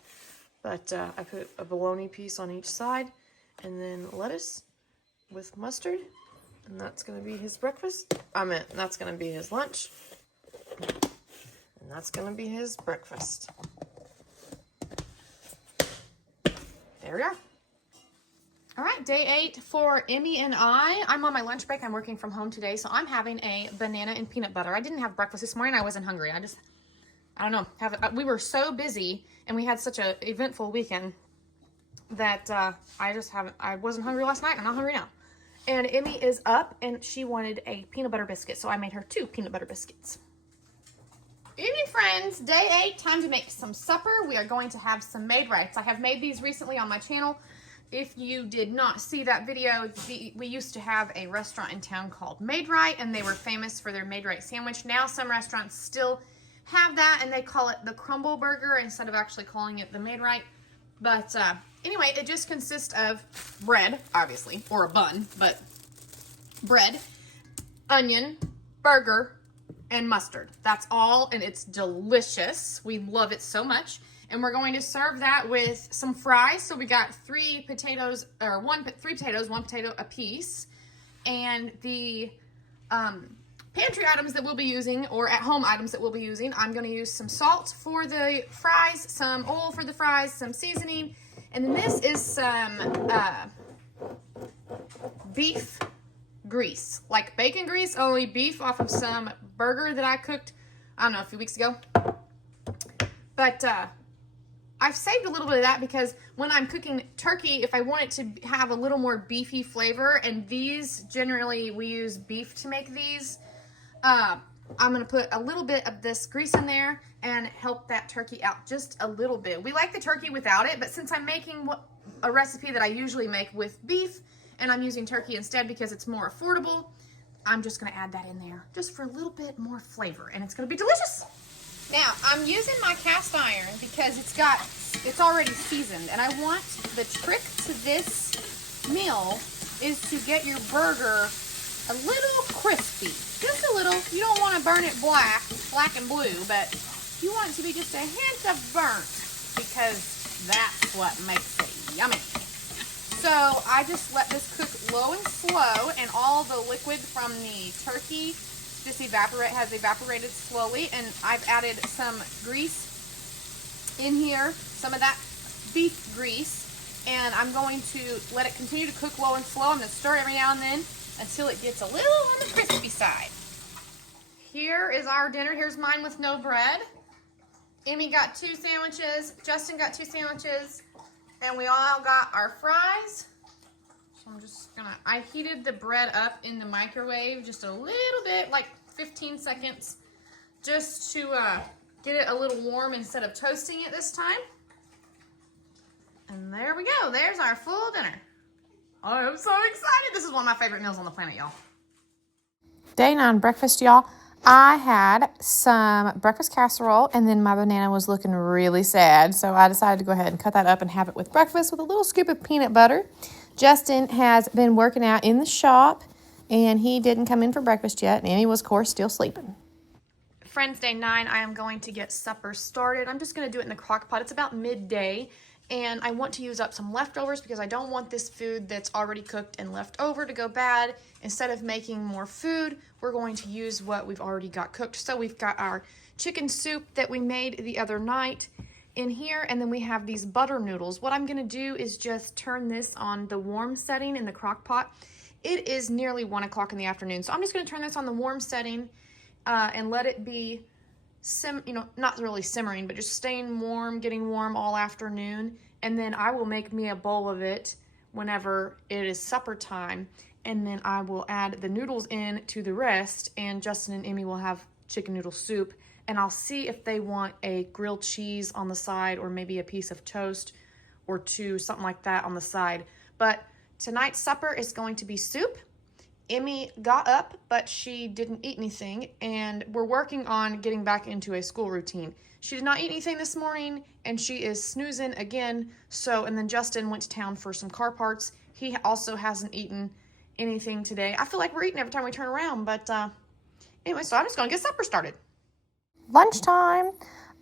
But I put a bologna piece on each side and then lettuce with mustard. And that's going to be his breakfast. That's going to be his lunch. And that's going to be his breakfast. There we are. All right, day 8 for Emmy and I. I'm on my lunch break. I'm working from home today, so I'm having a banana and peanut butter. I didn't have breakfast this morning. I wasn't hungry. I don't know. We were so busy and we had such an eventful weekend that I wasn't hungry last night. I'm not hungry now. And Emmy is up and she wanted a peanut butter biscuit, so I made her 2 peanut butter biscuits. Evening, friends. Day 8, time to make some supper. We are going to have some made rights. I have made these recently on my channel. If you did not see that video, we used to have a restaurant in town called Made Right, and they were famous for their Made Right sandwich. Now some restaurants still have that, and they call it the crumble burger instead of actually calling it the Made Right. But anyway, it just consists of bread, obviously, or a bun, but bread, onion, burger, and mustard. That's all, and it's delicious. We love it so much. And we're going to serve that with some fries. So we got 3 potatoes, or 3 potatoes, 1 potato a piece. And the pantry items that we'll be using, or at home items that we'll be using, I'm going to use some salt for the fries, some oil for the fries, some seasoning, and then this is some beef grease, like bacon grease, only beef off of some burger that I cooked, I don't know, a few weeks ago. But I've saved a little bit of that because when I'm cooking turkey, if I want it to have a little more beefy flavor, and these, generally we use beef to make these, I'm going to put a little bit of this grease in there and help that turkey out just a little bit. We like the turkey without it, but since I'm making a recipe that I usually make with beef, and I'm using turkey instead because it's more affordable, I'm just going to add that in there just for a little bit more flavor, and it's going to be delicious. Now, I'm using my cast iron because it's already seasoned, and I want the trick to this meal is to get your burger a little crispy. Just a little. You don't want to burn it black and blue, but you want it to be just a hint of burnt because that's what makes it yummy. So I just let this cook low and slow, and all the liquid from the turkey has evaporated slowly, and I've added some grease in here, some of that beef grease, and I'm going to let it continue to cook low and slow. I'm going to stir every now and then until it gets a little on the crispy side. Here is our dinner. Here's mine with no bread. Emmy got 2 sandwiches, Justin got 2 sandwiches, and we all got our fries. So I'm just gonna, I heated the bread up in the microwave just a little bit, like 15 seconds, just to get it a little warm instead of toasting it this time. And there we go. There's our full dinner. I'm so excited. This is one of my favorite meals on the planet, y'all. Day 9 breakfast, y'all. I had some breakfast casserole, and then my banana was looking really sad, so I decided to go ahead and cut that up and have it with breakfast with a little scoop of peanut butter. Justin has been working out in the shop, and he didn't come in for breakfast yet, and Emmy was, of course, still sleeping. Friends, day 9, I am going to get supper started. I'm just going to do it in the crock pot. It's about midday, and I want to use up some leftovers because I don't want this food that's already cooked and left over to go bad. Instead of making more food, we're going to use what we've already got cooked. So we've got our chicken soup that we made the other night in here, and then we have these butter noodles. What I'm going to do is just turn this on the warm setting in the crock pot. It is nearly 1 o'clock in the afternoon, so I'm just going to turn this on the warm setting and let it be not really simmering, but just staying warm, getting warm all afternoon. And then I will make me a bowl of it whenever it is supper time. And then I will add the noodles in to the rest, and Justin and Emmy will have chicken noodle soup. And I'll see if they want a grilled cheese on the side, or maybe a piece of toast or 2, something like that on the side. But tonight's supper is going to be soup. Emmy got up, but she didn't eat anything, and we're working on getting back into a school routine. She did not eat anything this morning, and she is snoozing again. And then Justin went to town for some car parts. He also hasn't eaten anything today. I feel like we're eating every time we turn around, but Anyway, so I'm just gonna get supper started. Lunchtime.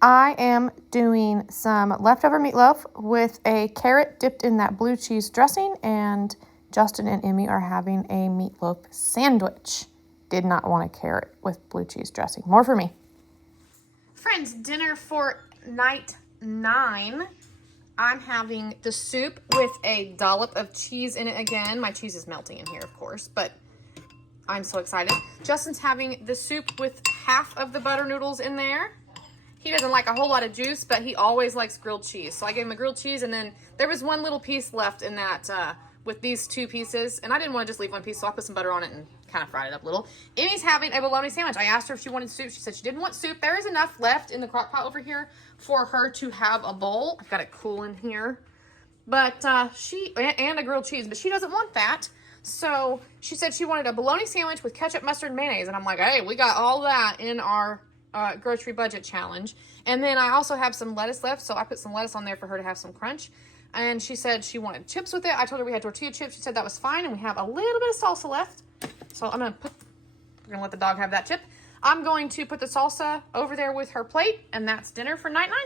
I am doing some leftover meatloaf with a carrot dipped in that blue cheese dressing, and Justin and Emmy are having a meatloaf sandwich. Did not want a carrot with blue cheese dressing. More for me. Friends, dinner for night 9. I'm having the soup with a dollop of cheese in it again. My cheese is melting in here, of course, but I'm so excited. Justin's having the soup with half of the butter noodles in there. He doesn't like a whole lot of juice, but he always likes grilled cheese. So I gave him a grilled cheese, and then there was one little piece left in that with these 2 pieces, and I didn't want to just leave one piece, so I put some butter on it and kind of fried it up a little. Emmy's having a bologna sandwich. I asked her if she wanted soup. She said she didn't want soup. There is enough left in the crock pot over here for her to have a bowl. I've got it cool in here. But and a grilled cheese, but she doesn't want that. So she said she wanted a bologna sandwich with ketchup, mustard, and mayonnaise. And I'm like, hey, we got all that in our grocery budget challenge. And then I also have some lettuce left, so I put some lettuce on there for her to have some crunch. And she said she wanted chips with it. I told her we had tortilla chips. She said that was fine, and we have a little bit of salsa left. So we're gonna let the dog have that chip. I'm going to put the salsa over there with her plate, and that's dinner for night 9.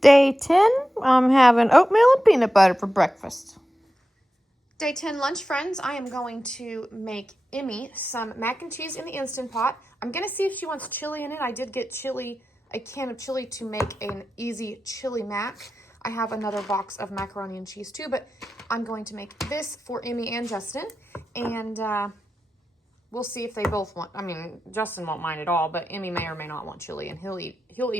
Day 10, I'm having oatmeal and peanut butter for breakfast. Day 10 lunch, friends. I am going to make Emmy some mac and cheese in the Instant Pot. I'm going to see if she wants chili in it. I did get a can of chili to make an easy chili mac. I have another box of macaroni and cheese too, but I'm going to make this for Emmy and Justin. And we'll see if they both want. I mean, Justin won't mind at all, but Emmy may or may not want chili, and he'll eat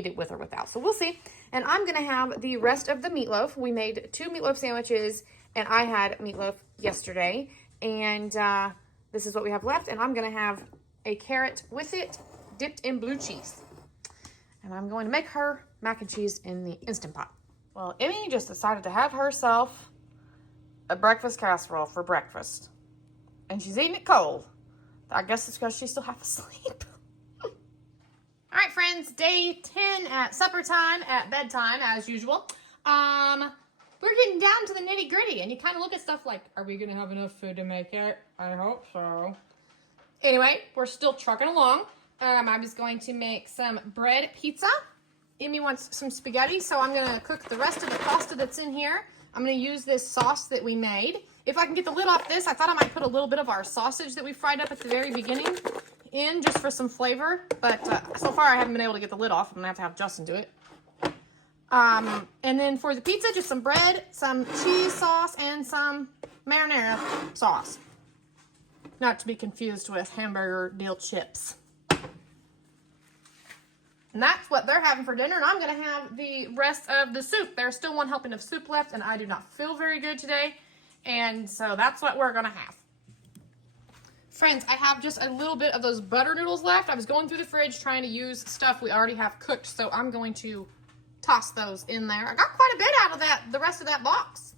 it with or without. So we'll see. And I'm going to have the rest of the meatloaf. We made 2 meatloaf sandwiches, and I had meatloaf yesterday, and this is what we have left, and I'm going to have a carrot with it dipped in blue cheese. And I'm going to make her mac and cheese in the Instant Pot. Well, Emmy just decided to have herself a breakfast casserole for breakfast, and she's eating it cold. I guess it's because she's still half asleep. All right, friends, day 10 at supper time, at bedtime, as usual. We're getting down to the nitty gritty, and you kind of look at stuff like, are we going to have enough food to make it? I hope so. Anyway, we're still trucking along. I was going to make some bread pizza. Emmy wants some spaghetti, so I'm going to cook the rest of the pasta that's in here. I'm going to use this sauce that we made. If I can get the lid off this, I thought I might put a little bit of our sausage that we fried up at the very beginning in just for some flavor, but so far I haven't been able to get the lid off. I'm going to have Justin do it. And then for the pizza, just some bread, some cheese sauce, and some marinara sauce. Not to be confused with hamburger dill chips. And that's what they're having for dinner, and I'm going to have the rest of the soup. There's still one helping of soup left, and I do not feel very good today, and so that's what we're going to have. Friends, I have just a little bit of those butter noodles left. I was going through the fridge trying to use stuff we already have cooked, so I'm going to toss those in there. I got quite a bit out of the rest of that box.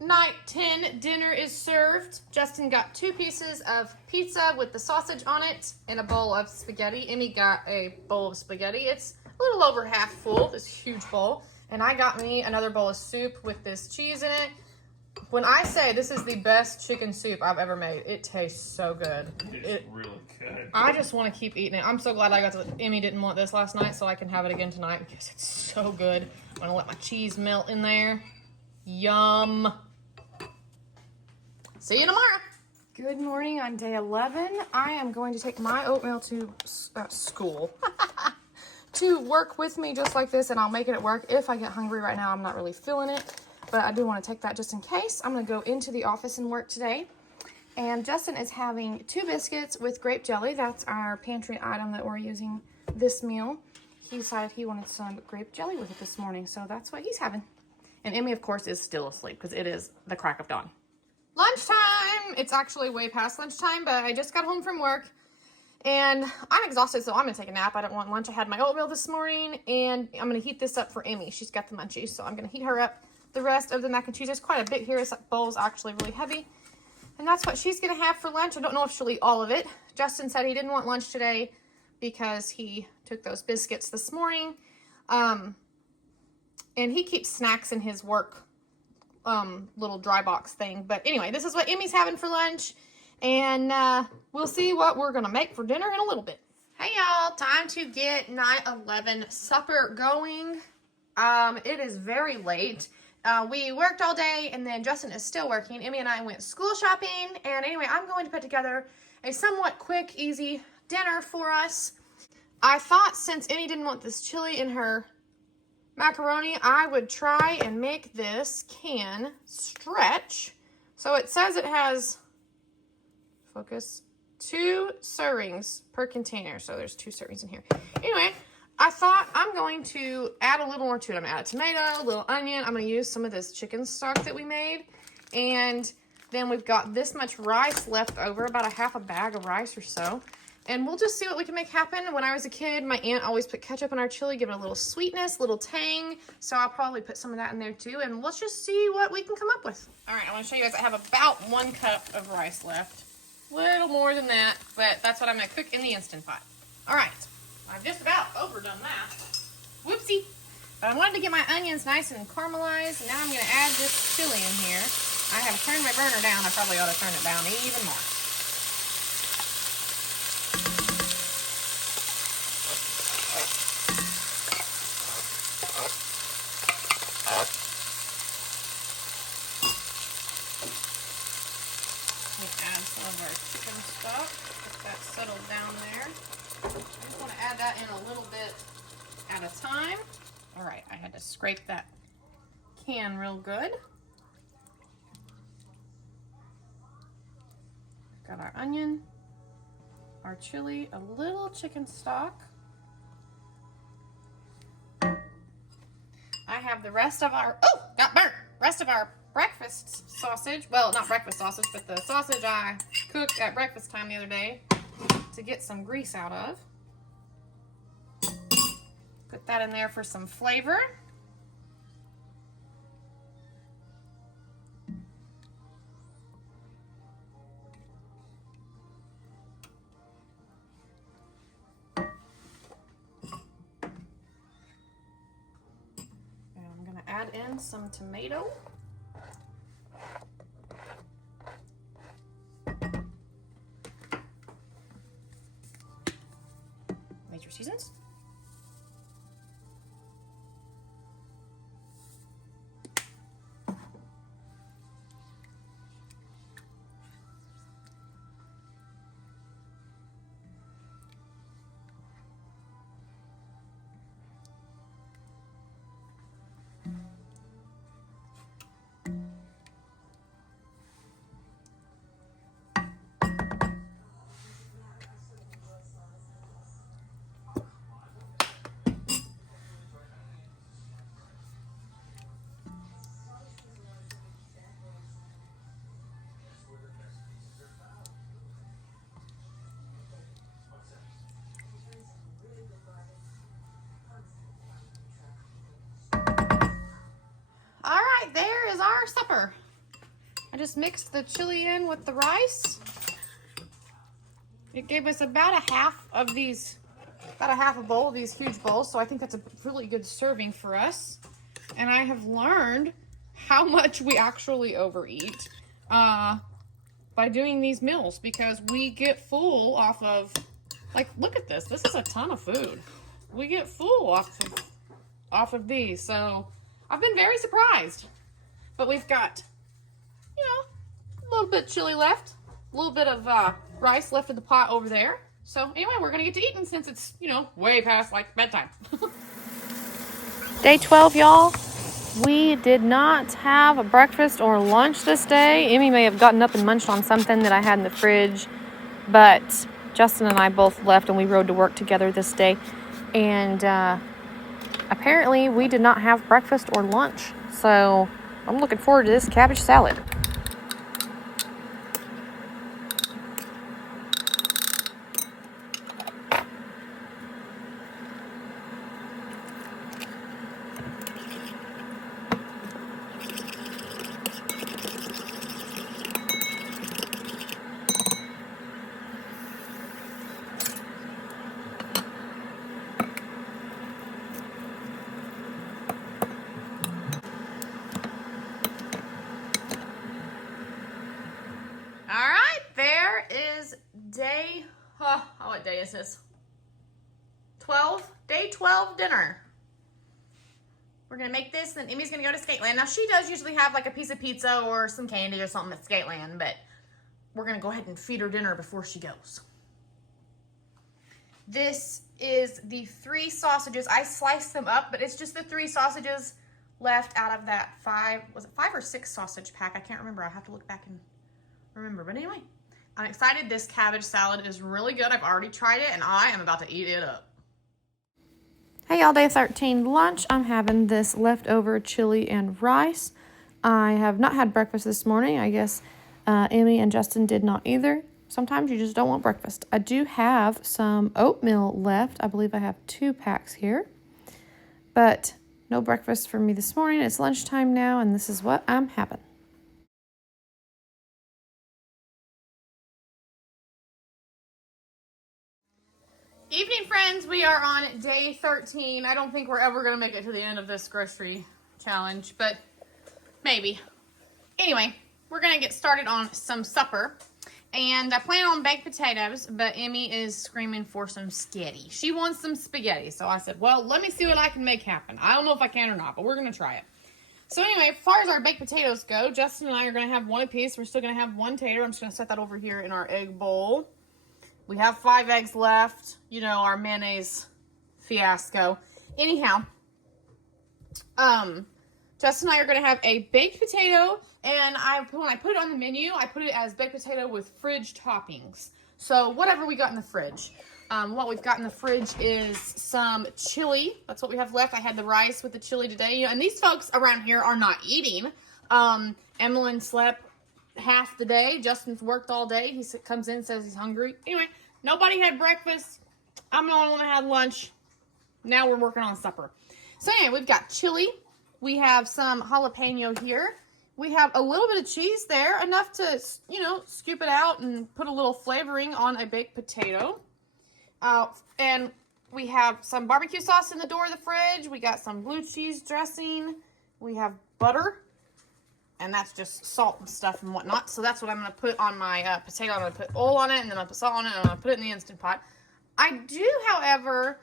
Night 10 dinner is served. Justin got 2 pieces of pizza with the sausage on it and a bowl of spaghetti. Emmy got a bowl of spaghetti. It's a little over half full, this huge bowl. And I got me another bowl of soup with this cheese in it. When I say this is the best chicken soup I've ever made, it tastes so good. It's really good. I just want to keep eating it. I'm so glad I got to. Emmy didn't want this last night, so I can have it again tonight because it's so good. I'm going to let my cheese melt in there. Yum. See you tomorrow. Good morning on day 11. I am going to take my oatmeal to school. To work with me just like this, and I'll make it at work if I get hungry. Right now, I'm not really feeling it, but I do want to take that just in case. I'm going to go into the office and work today. And Justin is having 2 biscuits with grape jelly. That's our pantry item that we're using this meal. He decided he wanted some grape jelly with it this morning, so that's what he's having. And Emmy, of course, is still asleep because it is the crack of dawn. Lunchtime! It's actually way past lunchtime, but I just got home from work. And I'm exhausted, so I'm going to take a nap. I don't want lunch. I had my oatmeal this morning, and I'm going to heat this up for Emmy. She's got the munchies, so I'm going to heat her up the rest of the mac and cheese. There's quite a bit here. This bowl is actually really heavy. And that's what she's going to have for lunch. I don't know if she'll eat all of it. Justin said he didn't want lunch today because he took those biscuits this morning. And he keeps snacks in his work little dry box thing. But anyway, this is what Emmy's having for lunch. and we'll see what we're gonna make for dinner in a little bit. Hey y'all, time to get night 11 supper going. It is very late. We worked all day, and then Justin is still working. Emmy and I went school shopping, and anyway, I'm going to put together a somewhat quick, easy dinner for us. I thought since Emmy didn't want this chili in her macaroni, I would try and make this can stretch. So it says it has, focus, 2 servings per container. So there's 2 servings in here. Anyway, I thought I'm going to add a little more to it. I'm going to add a tomato, a little onion. I'm going to use some of this chicken stock that we made. And then we've got this much rice left over, about a half a bag of rice or so. And we'll just see what we can make happen. When I was a kid, my aunt always put ketchup in our chili, give it a little sweetness, a little tang. So I'll probably put some of that in there too. And let's just see what we can come up with. All right, I want to show you guys. I have about 1 cup of rice left. A little more than that, but that's what I'm going to cook in the Instant Pot. All right, I've just about overdone that. Whoopsie. But I wanted to get my onions nice and caramelized. Now I'm going to add this chili in here. I have turned my burner down. I probably ought to turn it down even more. Add some of our chicken stock. Get that settled down there. I just want to add that in a little bit at a time. All right, I had to scrape that can real good. Got our onion, our chili, a little chicken stock. I have the rest of our, oh, got burnt, rest of our breakfast sausage. Well, not breakfast sausage, but the sausage I cooked at breakfast time the other day to get some grease out of. Put that in there for some flavor. And I'm going to add in some tomato. Major seasons. All right, there is our supper. I just mixed the chili in with the rice. It gave us about a half a bowl of these huge bowls, so I think that's a really good serving for us. And I have learned how much we actually overeat by doing these meals, because we get full off of, like, look at this. This is a ton of food. We get full off of these, so I've been very surprised. But we've got, you know, a little bit of chili left, a little bit of rice left in the pot over there. So anyway, we're gonna get to eating since it's, you know, way past like bedtime. Day 12, y'all. We did not have a breakfast or lunch this day. Emmy may have gotten up and munched on something that I had in the fridge, but Justin and I both left and we rode to work together this day. And apparently we did not have breakfast or lunch. So I'm looking forward to this cabbage salad. day, what day is this? 12, day 12 dinner. We're gonna make this, then Emmy's gonna go to Skateland. Now she does usually have like a piece of pizza or some candy or something at Skateland, but we're gonna go ahead and feed her dinner before she goes. This is the 3 sausages. I sliced them up, but it's just the 3 sausages left out of that 5, was it 5 or 6 sausage pack? I can't remember. I have to look back and remember. But anyway, I'm excited. This cabbage salad is really good. I've already tried it, and I am about to eat it up. Hey y'all, day 13 lunch. I'm having this leftover chili and rice. I have not had breakfast this morning. I guess Emmy and Justin did not either. Sometimes you just don't want breakfast. I do have some oatmeal left. I believe I have 2 packs here. But no breakfast for me this morning. It's lunchtime now, and this is what I'm having. Evening, friends. We are on day 13. I don't think we're ever going to make it to the end of this grocery challenge, but maybe. Anyway, we're going to get started on some supper. And I plan on baked potatoes, but Emmy is screaming for some spaghetti. She wants some spaghetti. So I said, well, let me see what I can make happen. I don't know if I can or not, but we're going to try it. So anyway, as far as our baked potatoes go, Justin and I are going to have 1 apiece. We're still going to have 1 tater. I'm just going to set that over here in our egg bowl. We have 5 eggs left. You know, our mayonnaise fiasco. Anyhow, Justin and I are going to have a baked potato, and when I put it on the menu, I put it as baked potato with fridge toppings. So whatever we got in the fridge. What we've got in the fridge is some chili. That's what we have left. I had the rice with the chili today. And these folks around here are not eating. Emmeline slept half the day. Justin's worked all day. He comes in and says he's hungry. Anyway, nobody had breakfast. I'm the only one that had lunch. Now we're working on supper. So anyway, we've got chili. We have some jalapeno here. We have a little bit of cheese there, enough to, you know, scoop it out and put a little flavoring on a baked potato. And we have some barbecue sauce in the door of the fridge. We got some blue cheese dressing. We have butter. And that's just salt and stuff and whatnot. So that's what I'm going to put on my potato. I'm going to put oil on it, and then I'll put salt on it, and I'm going to put it in the Instant Pot. I do, however,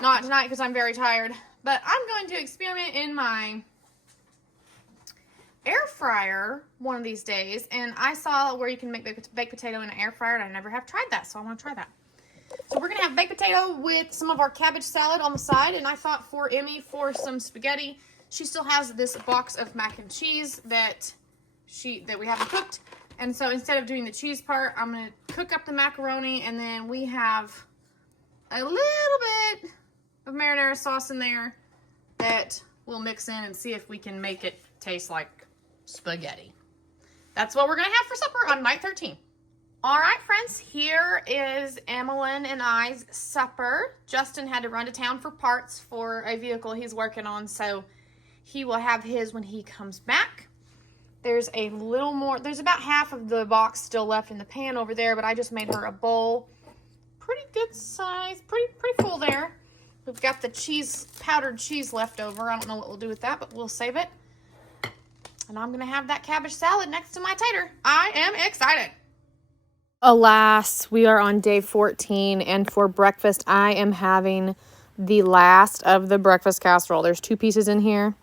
not tonight because I'm very tired, but I'm going to experiment in my air fryer one of these days. And I saw where you can make baked potato in an air fryer, and I never have tried that, so I want to try that. So we're going to have baked potato with some of our cabbage salad on the side. And I thought for Emmy, for some spaghetti, she still has this box of mac and cheese that we haven't cooked. And so instead of doing the cheese part, I'm going to cook up the macaroni, and then we have a little bit of marinara sauce in there that we'll mix in and see if we can make it taste like spaghetti. That's what we're going to have for supper on night 13. All right, friends, here is Emmeline and I's supper. Justin had to run to town for parts for a vehicle he's working on, so he will have his when he comes back. There's a little more, there's about half of the box still left in the pan over there, but I just made her a bowl. Pretty good size, pretty full there. We've got the cheese, powdered cheese left over. I don't know what we'll do with that, but we'll save it. And I'm going to have that cabbage salad next to my tater. I am excited. Alas, we are on day 14, and for breakfast, I am having the last of the breakfast casserole. There's 2 pieces in here,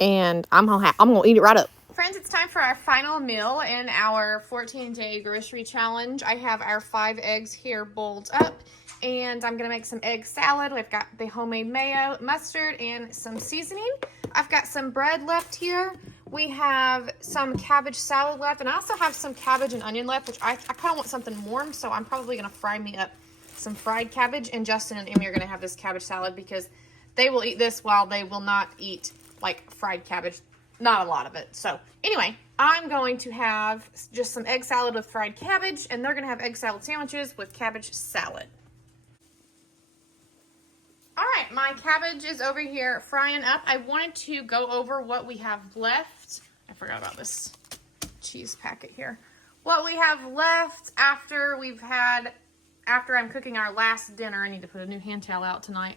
and I'm going to eat it right up. Friends, it's time for our final meal in our 14-day grocery challenge. I have our 5 eggs here bowled up, and I'm going to make some egg salad. We've got the homemade mayo, mustard, and some seasoning. I've got some bread left here. We have some cabbage salad left, and I also have some cabbage and onion left, which I kind of want something warm, so I'm probably going to fry me up some fried cabbage, and Justin and Emmy are going to have this cabbage salad because they will eat this while they will not eat, like, fried cabbage. Not a lot of it. So, anyway, I'm going to have just some egg salad with fried cabbage, and they're going to have egg salad sandwiches with cabbage salad. All right, my cabbage is over here frying up. I wanted to go over what we have left. I forgot about this cheese packet here. What we have left after I'm cooking our last dinner. I need to put a new hand towel out tonight.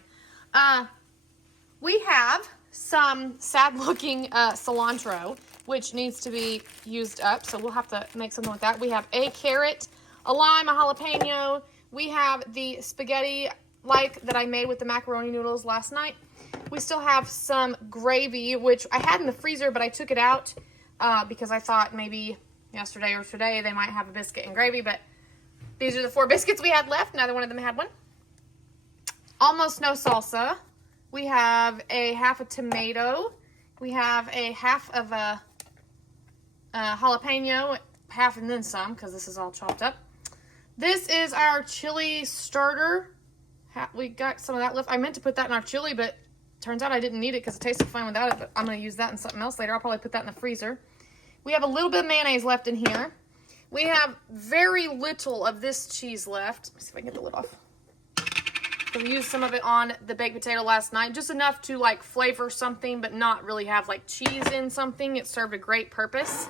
We have some sad-looking cilantro, which needs to be used up, so we'll have to make something with that. We have a carrot, a lime, a jalapeno. We have the spaghetti like that I made with the macaroni noodles last night. We still have some gravy, which I had in the freezer, but I took it out because I thought maybe yesterday or today they might have a biscuit and gravy, but these are the 4 biscuits we had left. Neither one of them had one. Almost no salsa. We have a half a tomato. We have a half of a jalapeno, half and then some, because this is all chopped up. This is our chili starter. We got some of that left. I meant to put that in our chili, but turns out I didn't need it because it tasted fine without it, but I'm going to use that in something else later. I'll probably put that in the freezer. We have a little bit of mayonnaise left in here. We have very little of this cheese left. Let me see if I can get the lid off. So we used some of it on the baked potato last night. Just enough to like flavor something, but not really have like cheese in something. It served a great purpose.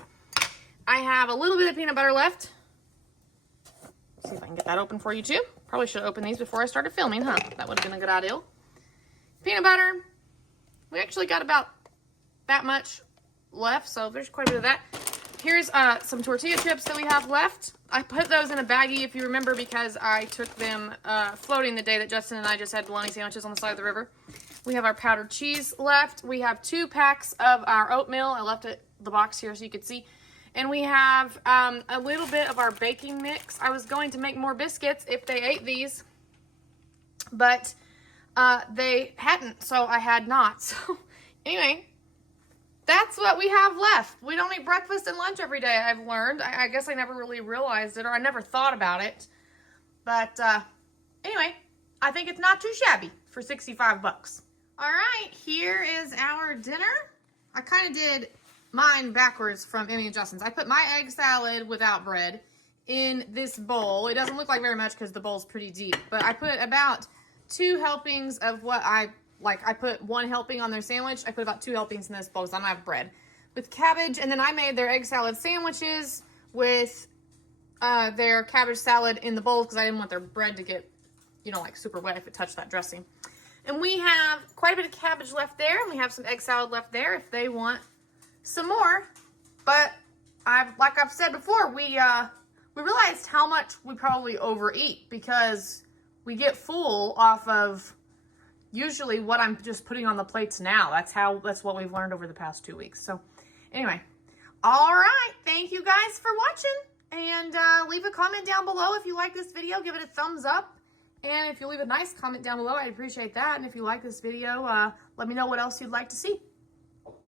I have a little bit of peanut butter left. Let's see if I can get that open for you too. Probably should have opened these before I started filming, huh? That would have been a good idea. Peanut butter. We actually got about that much left, so there's quite a bit of that. Here's some tortilla chips that we have left. I put those in a baggie, if you remember, because I took them floating the day that Justin and I just had bologna sandwiches on the side of the river. We have our powdered cheese left. We have 2 packs of our oatmeal. I left the box here so you could see. And we have a little bit of our baking mix. I was going to make more biscuits if they ate these, but they hadn't, so I had not. So anyway, that's what we have left. We don't eat breakfast and lunch every day, I've learned. I guess I never really realized it, or I never thought about it. But anyway, I think it's not too shabby for 65 bucks. All right, here is our dinner. I kind of did mine backwards from Emmy and Justin's. I put my egg salad without bread in this bowl. It doesn't look like very much because the bowl's pretty deep, but I put about 2 helpings of what I like. I put 1 helping on their sandwich. I put about 2 helpings in this bowl because I don't have bread. With cabbage, and then I made their egg salad sandwiches with their cabbage salad in the bowl because I didn't want their bread to get, you know, like super wet if it touched that dressing. And we have quite a bit of cabbage left there, and we have some egg salad left there if they want some more. But like I've said before, we realized how much we probably overeat because we get full off of usually what I'm just putting on the plates now. That's what we've learned over the past 2 weeks. So anyway, all right, thank you guys for watching, and leave a comment down below if you like this video. Give it a thumbs up, and if you leave a nice comment down below, I'd appreciate that. And if you like this video, let me know what else you'd like to see.